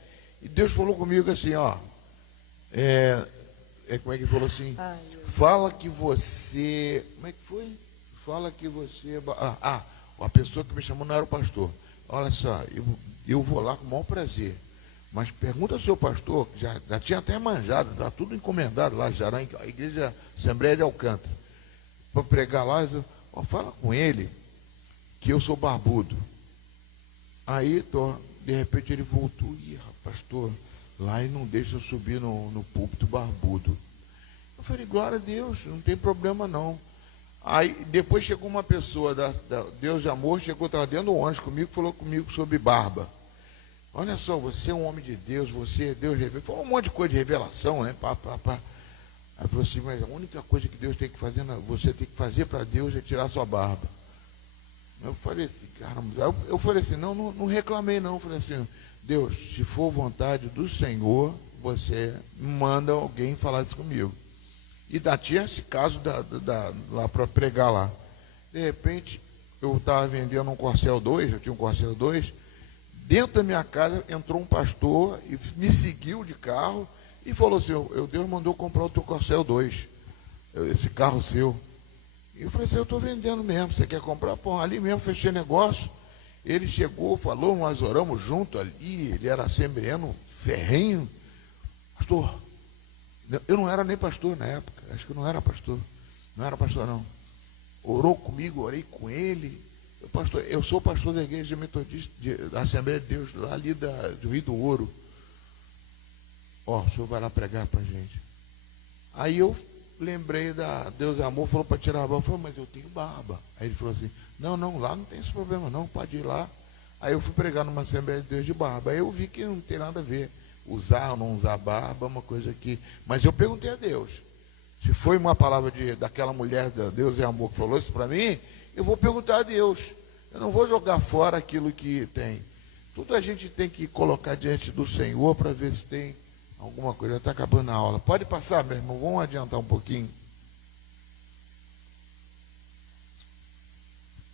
e Deus falou comigo assim, ó. Como é que ele falou assim? Fala que você... Como é que foi? Fala que você... a pessoa que me chamou não era o pastor. Olha só, eu vou lá com o maior prazer. Mas pergunta ao seu pastor, que já tinha até manjado, está tudo encomendado lá, a igreja Assembleia de Alcântara, para pregar lá, fala com ele que eu sou barbudo. Aí, de repente, ele voltou, pastor, lá e não deixa eu subir no púlpito barbudo. Eu falei, glória a Deus, não tem problema não. Aí, depois chegou uma pessoa da Deus de Amor, estava dentro do ônibus comigo, falou comigo sobre barba. Olha só, você é um homem de Deus, Deus revelou. Falou um monte de coisa de revelação, né? Aí falou assim, mas a única coisa que Deus tem que fazer, você tem que fazer para Deus é tirar sua barba. Eu falei assim, caramba, eu falei assim, não reclamei não. Eu falei assim, Deus, se for vontade do Senhor, você manda alguém falar isso comigo. E tinha esse caso lá para pregar lá. De repente, eu estava vendendo um Corcel 2, eu tinha um Corcel 2. Dentro da minha casa entrou um pastor e me seguiu de carro e falou assim, Deus mandou comprar o teu Corcel 2, esse carro seu. E eu falei assim, eu estou vendendo mesmo, você quer comprar? Pô, ali mesmo fechei negócio. Ele chegou, falou, nós oramos junto ali, ele era assembleano ferrenho. Pastor, eu não era nem pastor na época, acho que eu não era pastor não. Orou comigo, orei com ele. Pastor, eu sou pastor da igreja metodista, da Assembleia de Deus, lá ali do Rio do Ouro. O senhor vai lá pregar para a gente. Aí eu lembrei Deus é Amor, falou para tirar a barba. Eu falei, mas eu tenho barba. Aí ele falou assim, não, lá não tem esse problema não, pode ir lá. Aí eu fui pregar numa Assembleia de Deus de barba. Aí eu vi que não tem nada a ver, usar ou não usar barba, uma coisa que... Mas eu perguntei a Deus, se foi uma palavra daquela mulher, Deus é Amor, que falou isso para mim, eu vou perguntar a Deus. Eu não vou jogar fora aquilo que tem. Tudo a gente tem que colocar diante do Senhor para ver se tem alguma coisa. Já está acabando a aula. Pode passar, meu irmão. Vamos adiantar um pouquinho.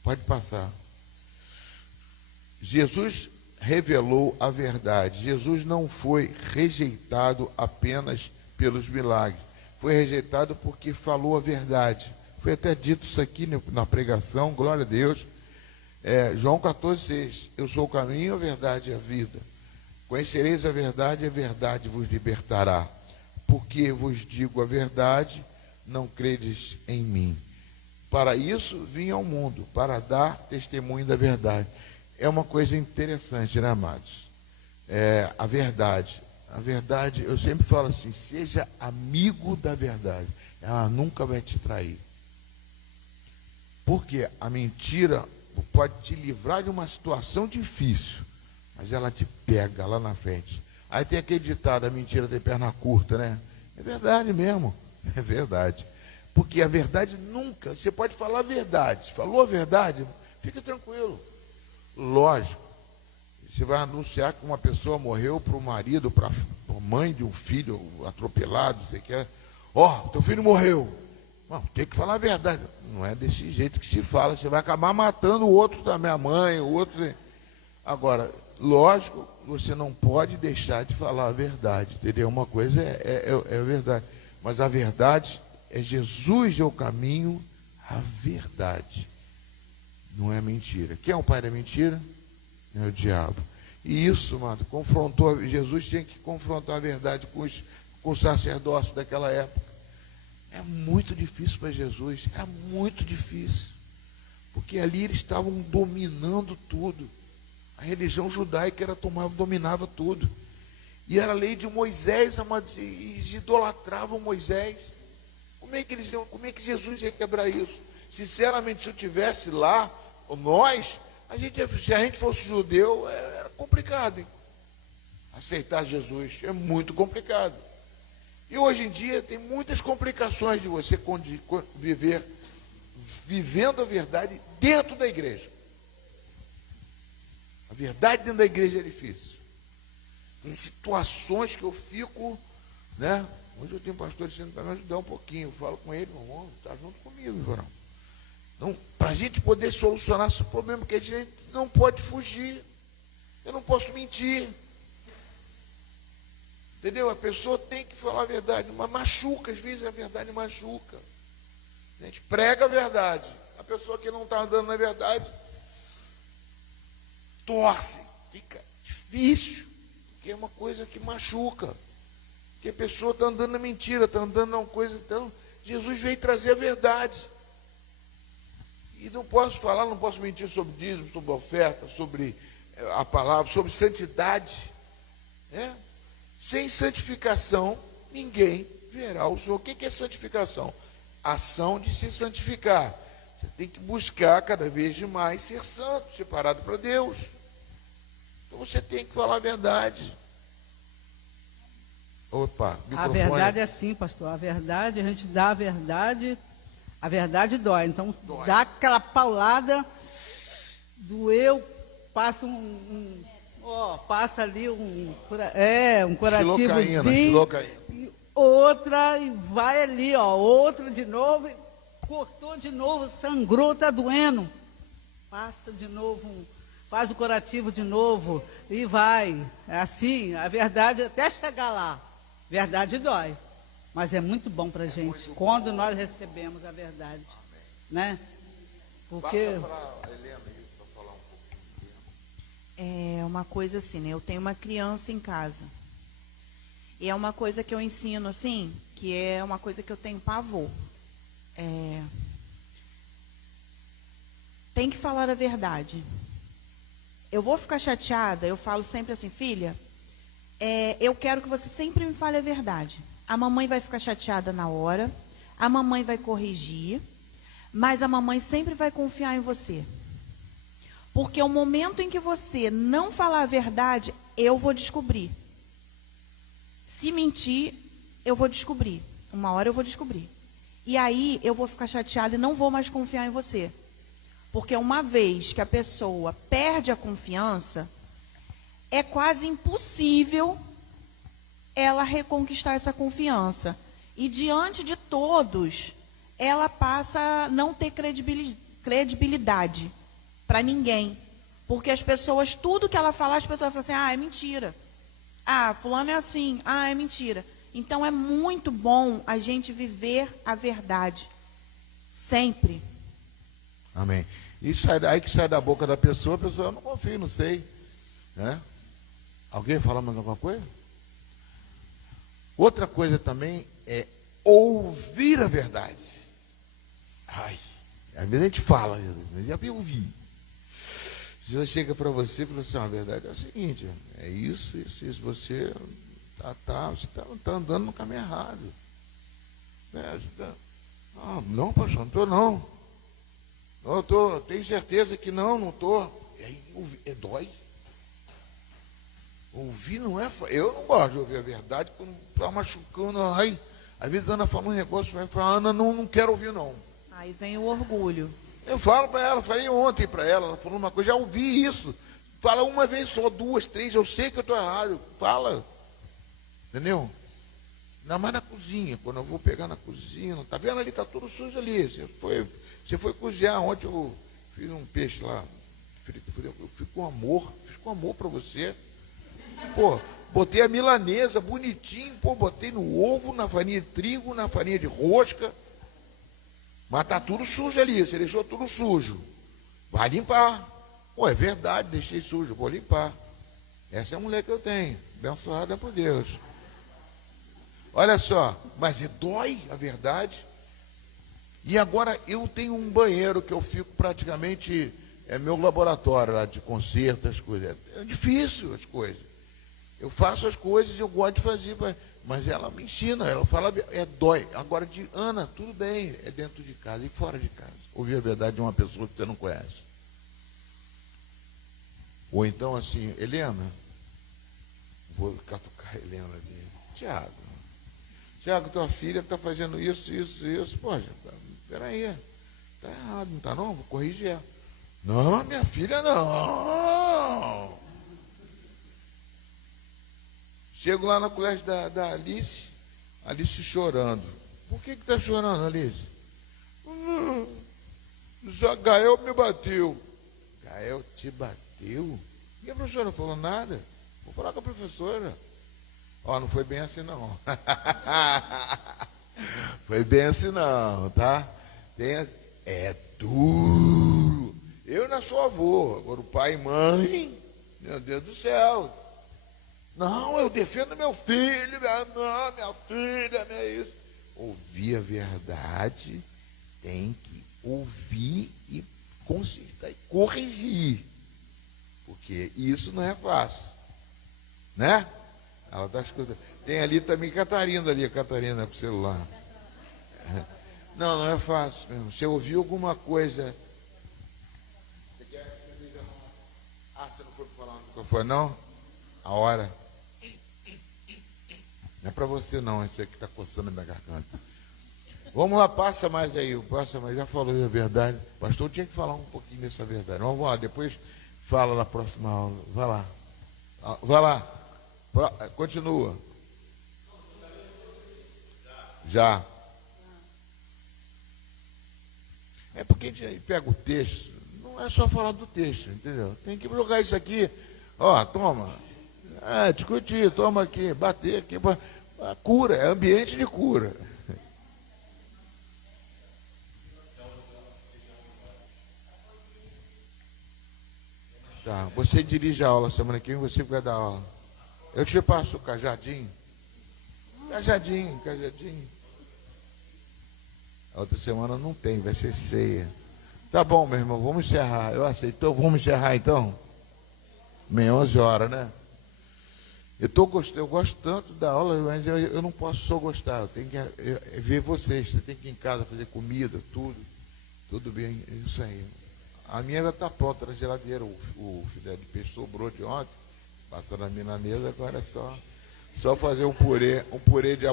Pode passar. Jesus revelou a verdade. Jesus não foi rejeitado apenas pelos milagres. Foi rejeitado porque falou a verdade. Foi até dito isso aqui na pregação, glória a Deus. João 14,6. Eu sou o caminho, a verdade e a vida. Conhecereis a verdade vos libertará. Porque vos digo a verdade, não credes em mim. Para isso vim ao mundo, para dar testemunho da verdade. É uma coisa interessante, né, amados? A verdade, eu sempre falo assim, seja amigo da verdade. Ela nunca vai te trair. Porque a mentira pode te livrar de uma situação difícil, mas ela te pega lá na frente. Aí tem aquele ditado, a mentira tem perna curta, né? É verdade mesmo, é verdade. Porque a verdade nunca, você pode falar a verdade, falou a verdade, fica tranquilo. Lógico, você vai anunciar que uma pessoa morreu para o marido, para a mãe de um filho atropelado, você quer, teu filho morreu. Não, tem que falar a verdade. Não é desse jeito que se fala, você vai acabar matando o outro também, a mãe, o outro. Agora, lógico, você não pode deixar de falar a verdade, entendeu? Uma coisa é verdade, mas a verdade é Jesus é o caminho, a verdade. Não é mentira. Quem é o pai da mentira? É o diabo. E isso, mano, Jesus tinha que confrontar a verdade com o sacerdócio daquela época. É muito difícil para Jesus, era muito difícil. Porque ali eles estavam dominando tudo. A religião judaica dominava tudo. E era a lei de Moisés, eles idolatravam Moisés. Como é que Jesus ia quebrar isso? Sinceramente, se eu estivesse lá, se a gente fosse judeu, era complicado, hein? Aceitar Jesus é muito complicado. E hoje em dia tem muitas complicações de você viver vivendo a verdade dentro da igreja. A verdade dentro da igreja é difícil. Tem situações que eu fico, né? Hoje eu tenho um pastor dizendo para me ajudar um pouquinho. Eu falo com ele, irmão, está junto comigo, irmão. Então, para a gente poder solucionar esse problema, porque a gente não pode fugir. Eu não posso mentir. Entendeu? A pessoa tem que falar a verdade, mas machuca, às vezes a verdade machuca. A gente prega a verdade. A pessoa que não está andando na verdade, torce, fica difícil, porque é uma coisa que machuca. Porque a pessoa está andando na mentira, está andando na coisa. Então, Jesus veio trazer a verdade. E não posso mentir sobre dízimo, sobre oferta, sobre a palavra, sobre santidade. Né? Sem santificação, ninguém verá o Senhor. O que é santificação? Ação de se santificar. Você tem que buscar cada vez mais ser santo, separado para Deus. Então você tem que falar a verdade. Opa, microfone. A verdade é assim, pastor. A verdade, a gente dá a verdade dói. Então, dá aquela paulada, doeu, passa passa ali um curativozinho, xilocaína. E outra, e vai ali, outra de novo, e cortou de novo, sangrou, está doendo. Passa de novo, faz o curativo de novo, e vai. É assim, a verdade, até chegar lá, verdade dói. Mas é muito bom para a gente, quando nós recebemos a verdade. Né? Porque... Passa para a Helena aí, para falar um pouquinho. É uma coisa assim, né? Eu tenho uma criança em casa. E é uma coisa que eu ensino, assim, que é uma coisa que eu tenho pavor. Tem que falar a verdade. Eu vou ficar chateada, eu falo sempre assim, filha, eu quero que você sempre me fale a verdade. A mamãe vai ficar chateada na hora, a mamãe vai corrigir, mas a mamãe sempre vai confiar em você. Porque o momento em que você não falar a verdade, eu vou descobrir. Se mentir, eu vou descobrir. Uma hora eu vou descobrir. E aí eu vou ficar chateada e não vou mais confiar em você. Porque uma vez que a pessoa perde a confiança, é quase impossível ela reconquistar essa confiança. E diante de todos, ela passa a não ter credibilidade para ninguém. Porque as pessoas, tudo que ela falar, as pessoas falam assim, é mentira. Fulano é assim, é mentira. Então é muito bom a gente viver a verdade. Sempre. Amém. E aí que sai da boca da pessoa, a pessoa não confia, não sei. Né? Alguém fala mais alguma coisa? Outra coisa também é ouvir a verdade. Ai, às vezes a gente fala, mas já ouvi. Jesus chega para você e fala assim, a verdade é o seguinte, é isso, você está andando no caminho errado. Não, pastor, não estou não. Não, tenho certeza que não estou. E aí, dói. Ouvir não é. Eu não gosto de ouvir a verdade quando está machucando. Ai, às vezes a Ana fala um negócio para mim e fala, Ana, não quero ouvir não. Aí vem o orgulho. Eu falo para ela, falei ontem para ela falou uma coisa, já ouvi isso. Fala uma vez só, 2, 3, eu sei que eu estou errado. Fala. Entendeu? Ainda mais na cozinha, quando eu vou pegar na cozinha, tá vendo ali, tá tudo sujo ali. Você foi cozinhar, ontem eu fiz um peixe lá, frito, eu fiz com amor para você. Pô, botei a milanesa bonitinho, botei no ovo, na farinha de trigo, na farinha de rosca. Mas tá tudo sujo ali, você deixou tudo sujo. Vai limpar. Pô, é verdade, deixei sujo, vou limpar. Essa é a mulher que eu tenho, abençoada por Deus. Olha só, mas dói a verdade. E agora eu tenho um banheiro que eu fico praticamente, é meu laboratório lá de conserto, as coisas. É difícil as coisas. Eu faço as coisas e eu gosto de fazer, mas ela me ensina, ela fala, dói. Agora de Ana, tudo bem, é dentro de casa e fora de casa. Ouvir a verdade de uma pessoa que você não conhece. Ou então assim, Helena, vou catucar a Helena ali. Tiago, tua filha está fazendo isso. Poxa, peraí, está errado, não está não? Vou corrigir ela. Não, minha filha não. Chego lá no colégio da Alice chorando. Por que está chorando, Alice? Gael me bateu. Gael te bateu? E a professora não falou nada? Vou falar com a professora. Não foi bem assim não. Foi bem assim não, tá? É duro. Eu não sou avô, agora o pai e mãe, meu Deus do céu. Não, eu defendo meu filho, minha filha, minha isso. Ouvir a verdade, tem que ouvir e consertar e corrigir. Porque isso não é fácil. Né? Ela está escutando. Tem ali também Catarina ali, a Catarina com o celular. Não é fácil mesmo. Você ouviu alguma coisa. Você quer que eu diga assim? Você não foi falar no microfone, não? A hora. Não é para você não, esse aqui está coçando a minha garganta. Vamos lá, passa mais aí, já falou a verdade. O pastor tinha que falar um pouquinho dessa verdade. Vamos lá, depois fala na próxima aula. Vai lá. Continua. Já. É porque a gente pega o texto, não é só falar do texto, entendeu? Tem que jogar isso aqui, toma. Discutir, toma aqui, bater aqui. Cura, é ambiente de cura. Tá, você dirige a aula semana que vem, você vai dar aula. Eu te passo o cajadinho. Cajadinho. A outra semana não tem, vai ser ceia. Tá bom, meu irmão, vamos encerrar. Eu aceito. Então, vamos encerrar então? Meia 11 horas, né? Eu gosto tanto da aula, mas eu não posso só gostar. Eu tenho que ver vocês. Você tem que ir em casa fazer comida, tudo bem, isso aí. A minha já está pronta na geladeira. O filé de peixe sobrou de ontem. Passando a milanesa, agora é só fazer um purê de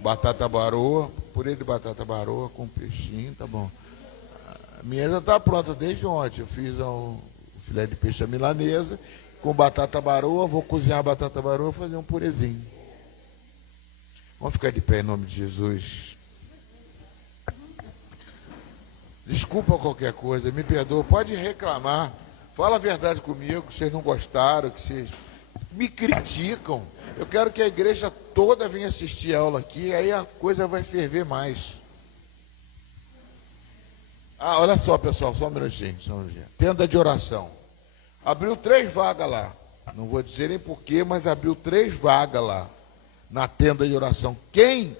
batata baroa, com peixinho, tá bom. A minha já está pronta desde ontem. Eu fiz o filé de peixe à milanesa, com batata baroa, vou cozinhar a batata baroa e fazer um purezinho. Vamos ficar de pé em nome de Jesus. Desculpa qualquer coisa, me perdoa, pode reclamar. Fala a verdade comigo, que vocês não gostaram, que vocês me criticam. Eu quero que a igreja toda venha assistir a aula aqui, aí a coisa vai ferver mais. Olha só, pessoal, só um minutinho. Tenda de oração. Abriu 3 vagas lá. Não vou dizer nem porquê, mas abriu 3 vagas lá, na tenda de oração. Quem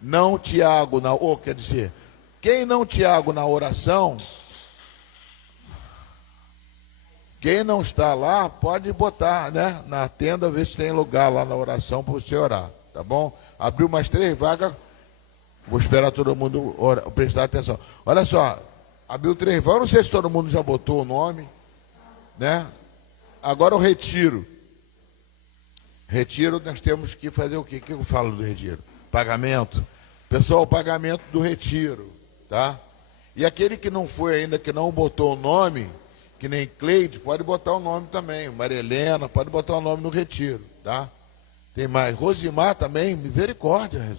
não, Tiago, quem não, Tiago, na oração, quem não está lá, pode botar, né, na tenda, ver se tem lugar lá na oração para você orar, tá bom? Abriu mais 3 vagas, vou esperar todo mundo prestar atenção. Olha só, abriu 3 vagas, não sei se todo mundo já botou o nome, né? Agora o retiro. Retiro, nós temos que fazer o quê? O que eu falo do retiro? Pagamento. Pessoal, o pagamento do retiro, tá? E aquele que não foi ainda, que não botou o nome, que nem Cleide, pode botar o nome também. Maria Helena, pode botar o nome no retiro, tá? Tem mais. Rosimar também, misericórdia.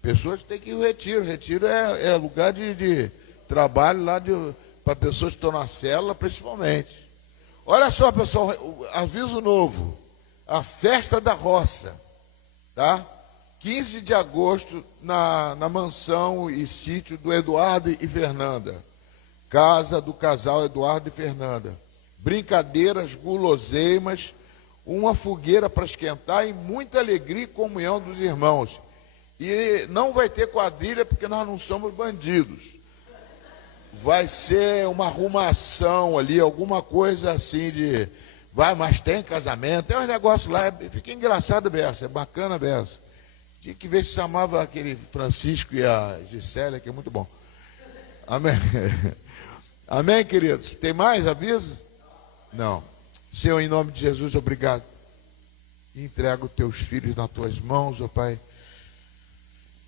Pessoas têm que ir ao retiro. Retiro é lugar de trabalho lá para pessoas que estão na célula, principalmente. Olha só, pessoal, aviso novo. A festa da roça, tá? 15 de agosto, na mansão e sítio do Eduardo e Fernanda. Casa do casal Eduardo e Fernanda. Brincadeiras, guloseimas, uma fogueira para esquentar e muita alegria e comunhão dos irmãos. E não vai ter quadrilha porque nós não somos bandidos. Vai ser uma arrumação ali, alguma coisa assim de... mas tem casamento, tem uns negócios lá, fica engraçado beça, é bacana beça. Tinha que ver se chamava aquele Francisco e a Gisélia, que é muito bom. Amém. Amém, queridos? Tem mais aviso? Não. Senhor, em nome de Jesus, obrigado. Entrego teus filhos nas tuas mãos, ó Pai,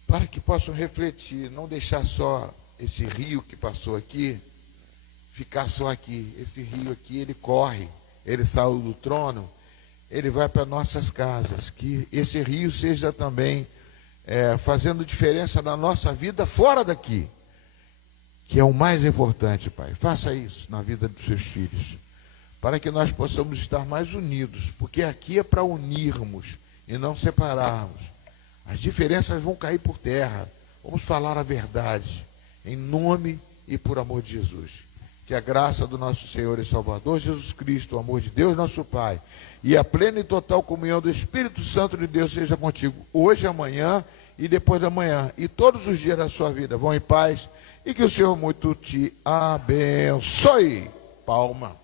para que possam refletir, não deixar só esse rio que passou aqui, ficar só aqui. Esse rio aqui, ele corre, ele saiu do trono, ele vai para nossas casas. Que esse rio seja também fazendo diferença na nossa vida fora daqui, que é o mais importante, Pai. Faça isso na vida dos seus filhos, para que nós possamos estar mais unidos, porque aqui é para unirmos e não separarmos. As diferenças vão cair por terra. Vamos falar a verdade, em nome e por amor de Jesus. Que a graça do nosso Senhor e Salvador Jesus Cristo, o amor de Deus nosso Pai, e a plena e total comunhão do Espírito Santo de Deus seja contigo, hoje, amanhã e depois da manhã, e todos os dias da sua vida. Vão em paz, e que o Senhor muito te abençoe. Palma.